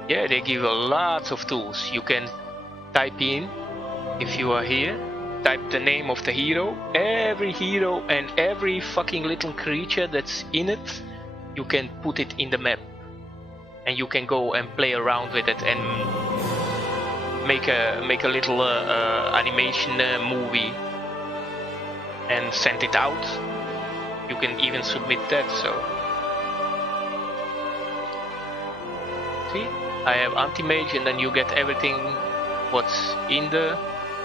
Yeah, they give you lots of tools. You can type in, if you are here, type the name of the hero. Every hero and every fucking little creature that's in it, you can put it in the map. And you can go and play around with it and make a little animation movie and send it out. You can even submit that, so. See? I have Antimage and then you get everything what's in the,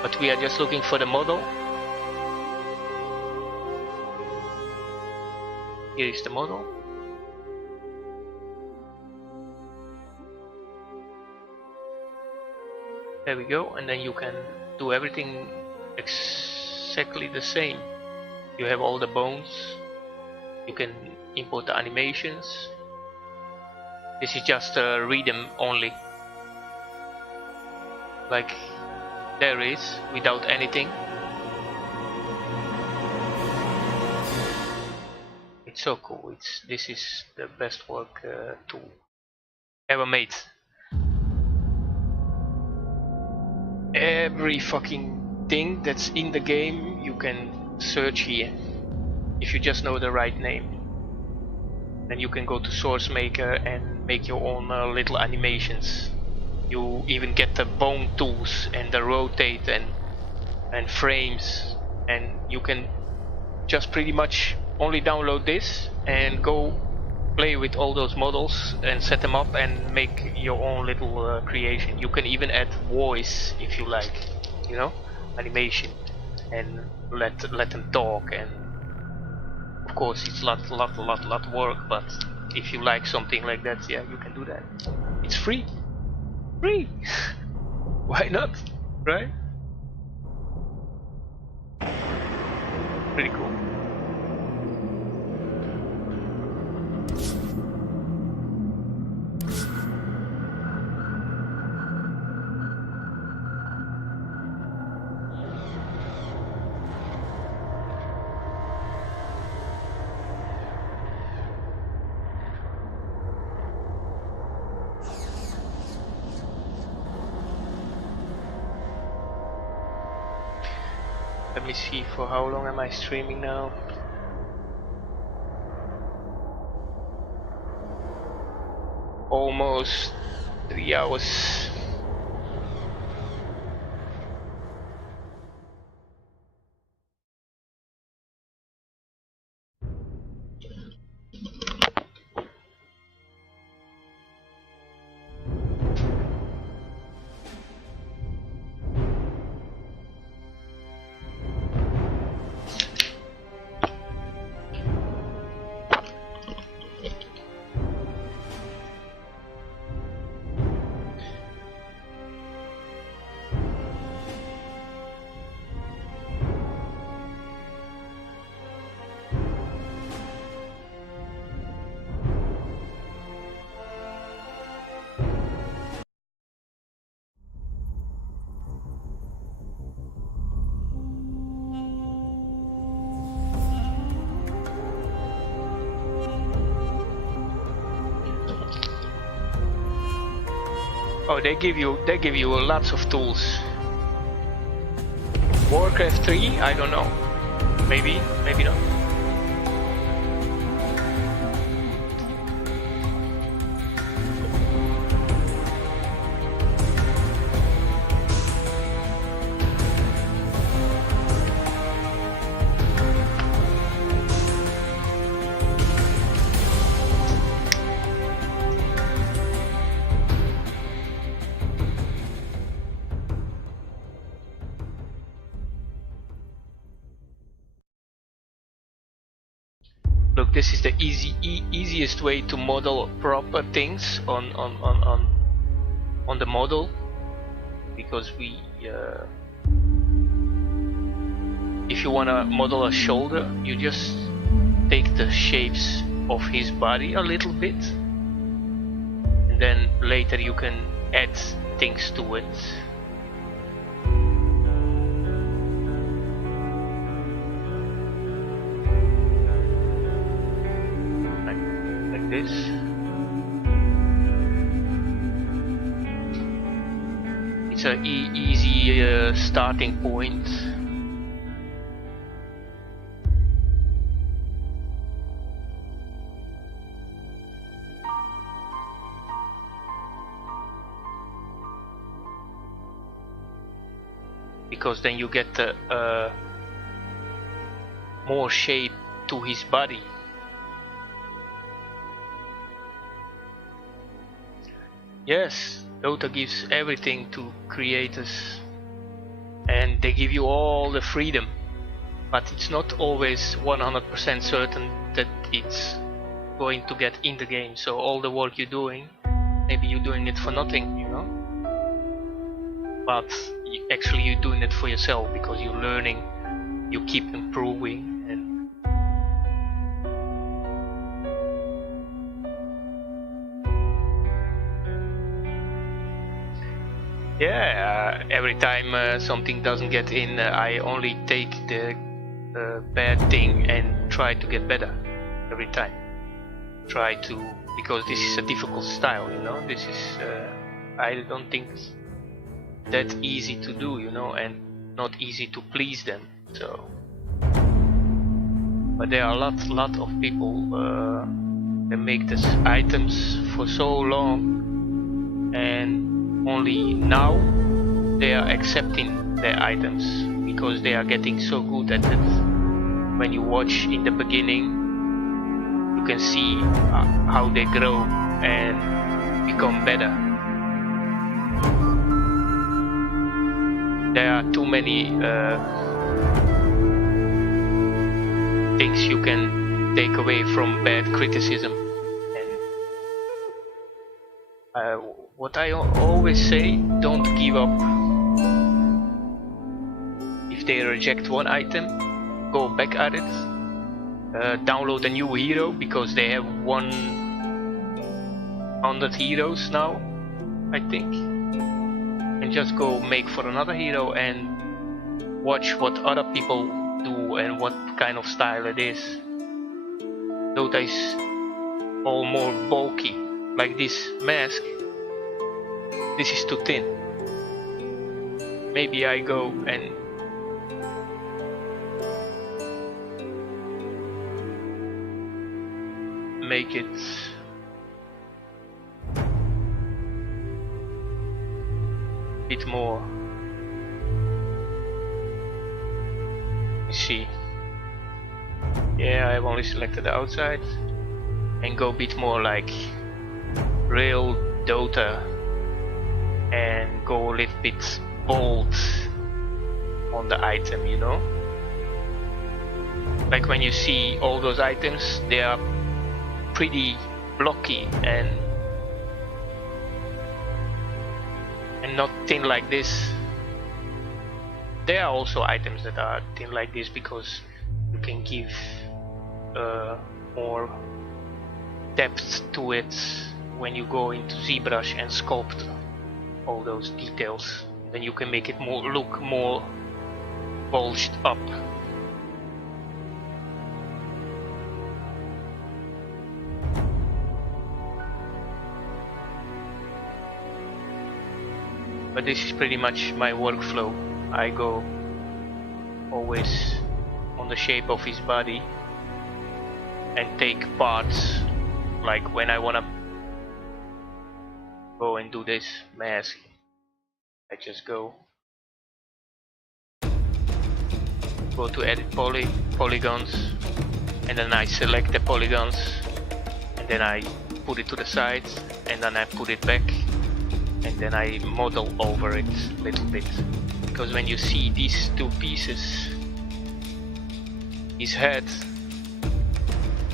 but we are just looking for the model. Here is the model. There we go, and then you can do everything exactly the same. You have all the bones. You can import the animations. This is just read them only. Like there is, without anything. It's so cool. This is the best work tool ever made. Every fucking thing that's in the game you can search here if you just know the right name. Then you can go to Source Maker and make your own little animations. You even get the bone tools and the rotate and frames, and you can just pretty much only download this and go play with all those models and set them up and make your own little creation. You can even add voice if you like, you know, animation, and let them talk. And of course it's lot work, but if you like something like that, yeah, you can do that. It's free. Why not, right? Pretty cool. Let me see, for how long am I streaming now? Almost 3 hours. Oh, they give you lots of tools. Warcraft 3, I don't know. Maybe not. Look, this is the easiest way to model proper things on the model, because we if you wanna model a shoulder, you just take the shapes of his body a little bit later you can add things to it. Like this. It's an easy starting point. Because then you get more shape to his body. Yes, Dota gives everything to creators and they give you all the freedom, but it's not always 100% certain that it's going to get in the game. So all the work you're doing, maybe you're doing it for nothing, you know, but actually you're doing it for yourself because you're learning, you keep improving. And yeah, every time something doesn't get in, I only take the bad thing and try to get better every time. Try to, because this is a difficult style, you know, this is, I don't think that easy to do, you know, and not easy to please them. So, but there are a lot of people that make these items for so long, and only now they are accepting their items because they are getting so good at it. When you watch in the beginning, you can see how they grow and become better. There are too many things you can take away from bad criticism. And what I always say, don't give up. If they reject one item, go back at it. Download a new hero because they have 100 heroes now, I think. And just go make for another hero and watch what other people do and what kind of style it is. Dota is all more bulky, like this mask. This is too thin. Maybe I go and make it a bit more. Let me see. Yeah, I've only selected the outside and go a bit more like real Dota and go a little bit bold on the item, you know? Like when you see all those items, they are pretty blocky and not thin like this. There are also items that are thin like this because you can give more depth to it when you go into ZBrush and sculpt all those details. Then you can make it look more bulged up. But this is pretty much my workflow. I go always on the shape of his body and take parts, like when I wanna go and do this mask, I just go to edit polygons, and then I select the polygons, and then I put it to the side, and then I put it back, and then I model over it a little bit. Because when you see these two pieces, his head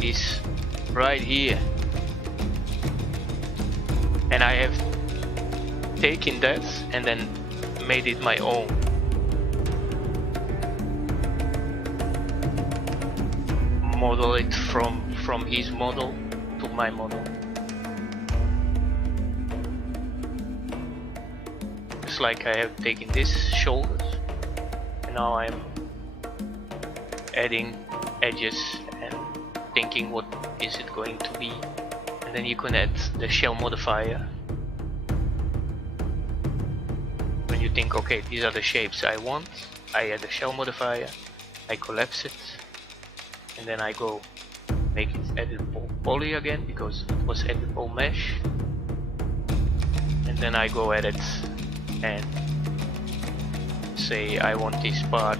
is right here, and I have taken that and then made it my own. Model it from his model to my model. like I have taken this shoulders, and now I'm adding edges and thinking what is it going to be, and then you can add the shell modifier. When you think, okay, these are the shapes I want, I add the shell modifier, I collapse it, and then I go make it editable poly again because it was editable mesh, and then I go edit and say I want this part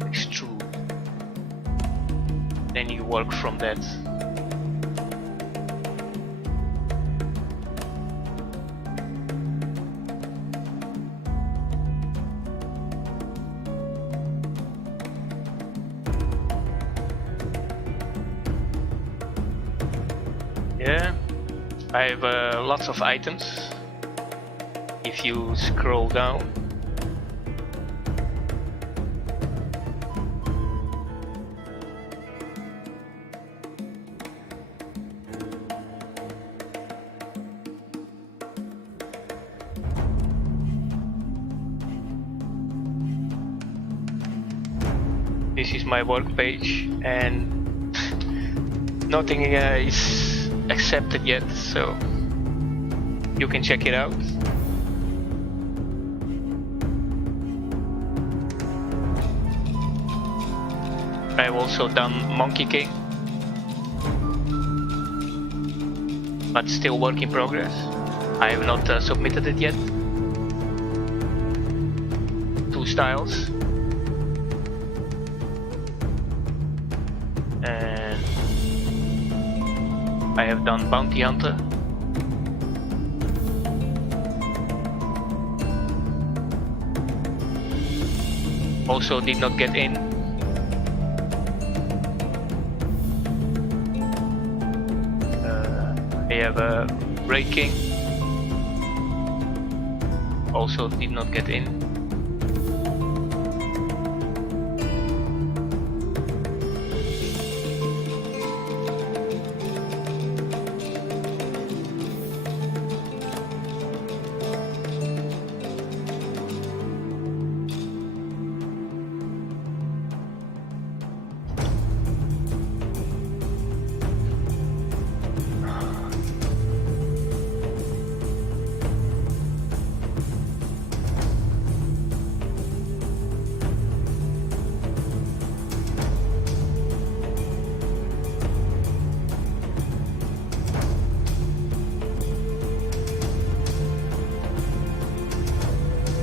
extrude. Then you work from that. Yeah, I have lots of items. If you scroll down, this is my work page, and nothing is accepted yet, so you can check it out. I've also done Monkey King, but still work in progress. I have not submitted it yet. 2 styles. And I have done Bounty Hunter. Also did not get in. I have a Raid King. Also did not get in.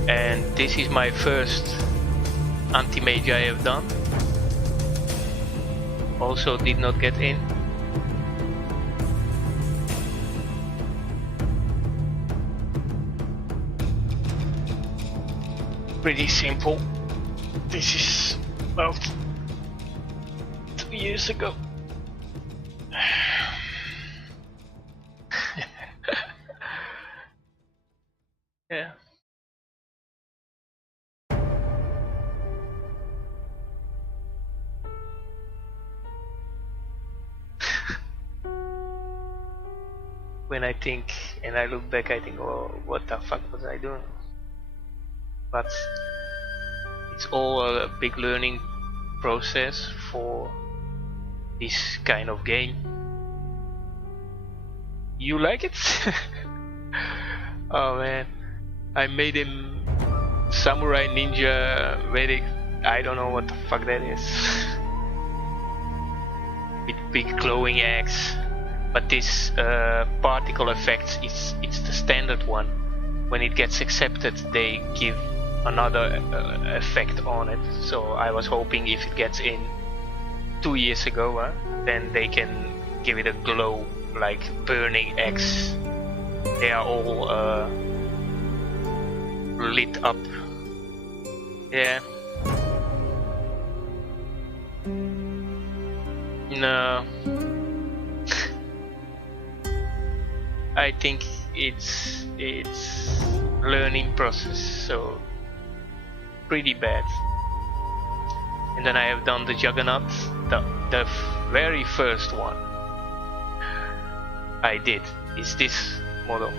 And this is my first Antimage I have done. Also did not get in. Pretty simple. This is about 2 years ago. Yeah. When I think and I look back, I think, oh, what the fuck was I doing? But it's all a big learning process for this kind of game. You like it? Oh man, I made him Samurai Ninja Vedic. I don't know what the fuck that is. With big glowing eggs. But this particle effect, it's the standard one. When it gets accepted, they give another effect on it. So I was hoping if it gets in 2 years ago, then they can give it a glow, like burning eggs. They are all lit up. Yeah. No. I think it's learning process, so pretty bad. And then I have done the Juggernaut, the very first one I did is this model.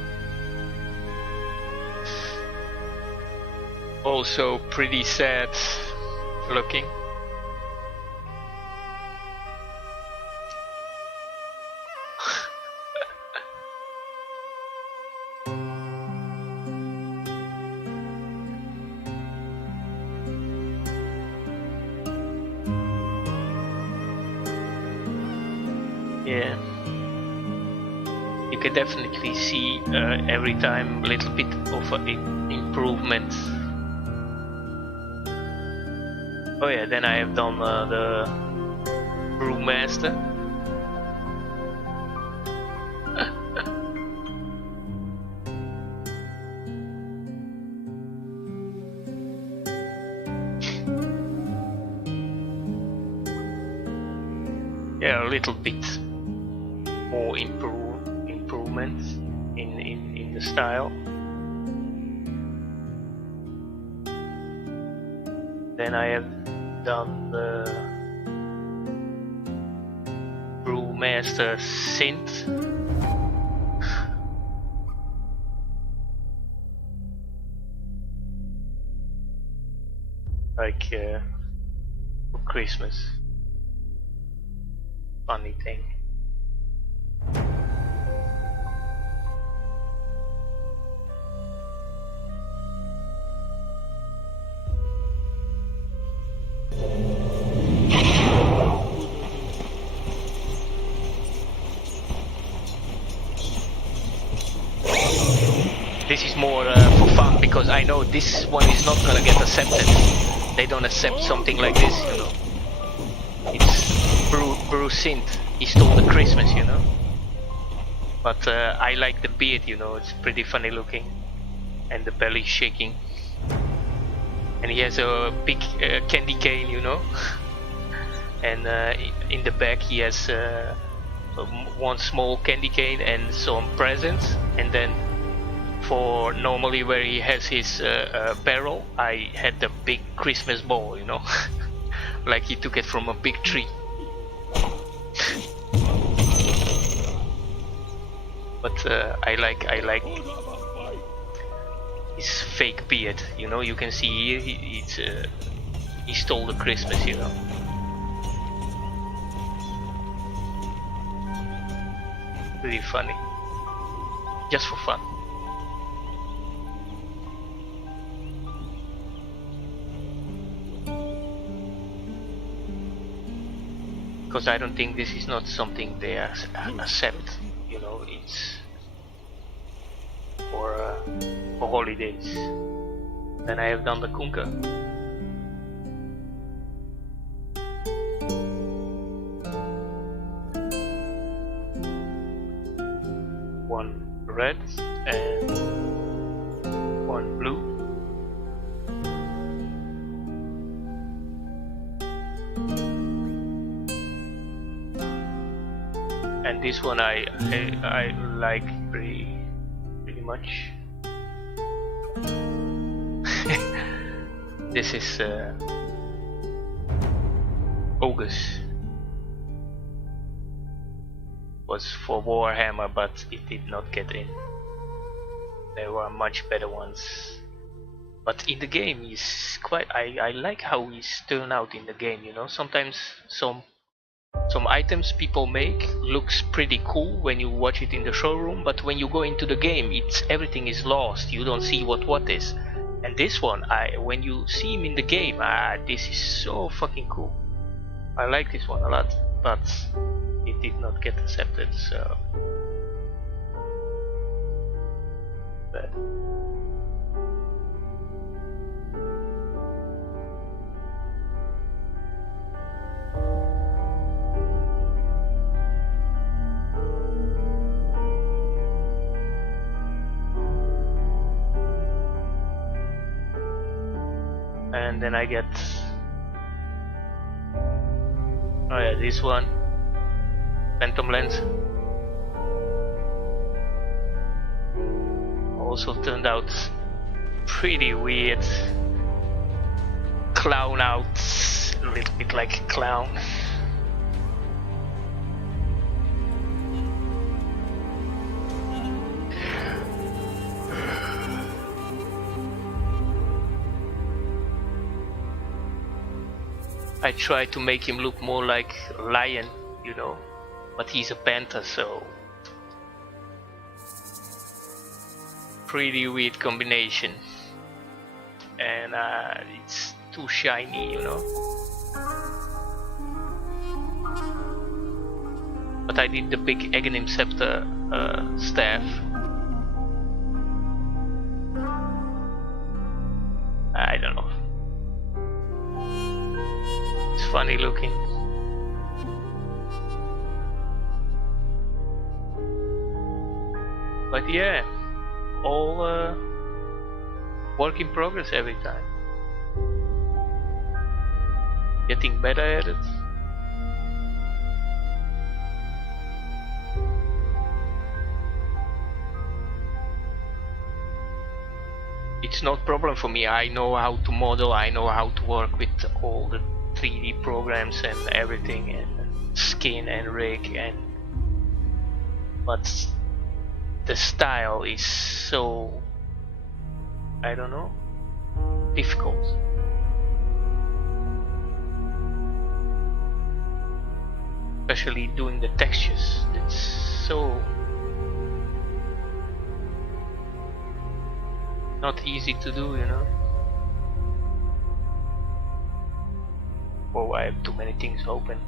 Also pretty sad looking. Yeah, you can definitely see every time a little bit of improvement. Oh yeah, then I have done the Brewmaster. Yeah, a little bit more improvements in the style. Then I have done the Brewmaster synth. Like for Christmas. Funny thing. This is more for fun because I know this one is not gonna get accepted. They don't accept something like this, you know. It's brew synth. He stole the Christmas, you know. But I like the beard, you know. It's pretty funny looking, and the belly shaking. And he has a big candy cane, you know. And in the back he has one small candy cane and some presents, and then for normally where he has his barrel, I had the big Christmas ball, you know. Like he took it from a big tree. But I like his fake beard, you know. You can see here he stole the Christmas, you know. Really funny, just for fun. Because I don't think this is not something they accept, you know. It's for holidays. Then I have done the Kunka. One red and one blue. And this one I like pretty much. This is August. Was for Warhammer, but it did not get in. There were much better ones. But in the game he's quite I like how he's turned out in the game, you know. Sometimes some items people make looks pretty cool when you watch it in the showroom, but when you go into the game, everything is lost. You don't see what is. And this one, when you see him in the game, this is so fucking cool. I like this one a lot, but it did not get accepted, so bad. And then I get, oh yeah, this one, Phantom Lens. Also turned out pretty weird. Clown out, a little bit like a clown. I try to make him look more like a lion, you know, but he's a panther, so pretty weird combination. And it's too shiny, you know. But I did the big Aghanim Scepter staff. I don't know. It's funny looking. But yeah, all work in progress every time. Getting better at it. It's not problem for me. I know how to model, I know how to work with all the 3D programs and everything, and skin and rig, and but the style is so, I don't know, difficult. Especially doing the textures. It's so not easy to do, you know. Oh, I have too many things open.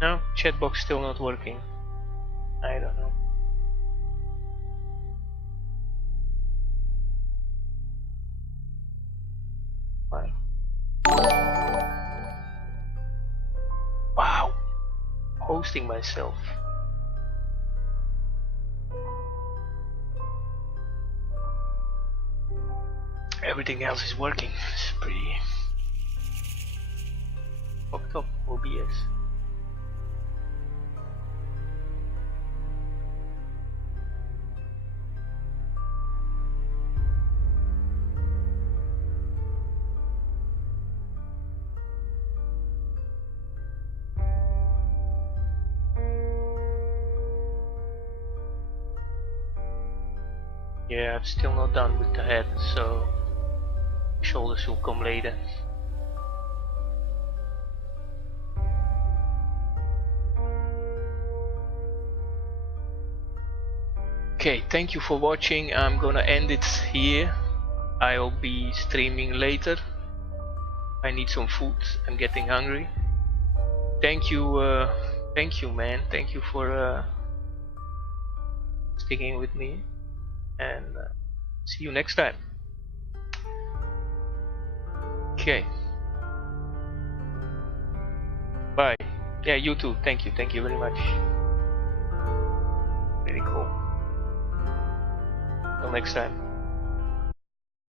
No, chat box still not working. I don't know. Why? Wow, hosting myself. Everything else is working. It's pretty fucked up. OBS. Yeah, I'm still not done with the head, so shoulders will come later. Okay, thank you for watching. I'm gonna end it here. I'll be streaming later. I need some food. I'm getting hungry. Thank you, man. Thank you for sticking with me. And see you next time. Okay. Bye. Yeah, you too. Thank you. Thank you very much. Very cool. Till next time.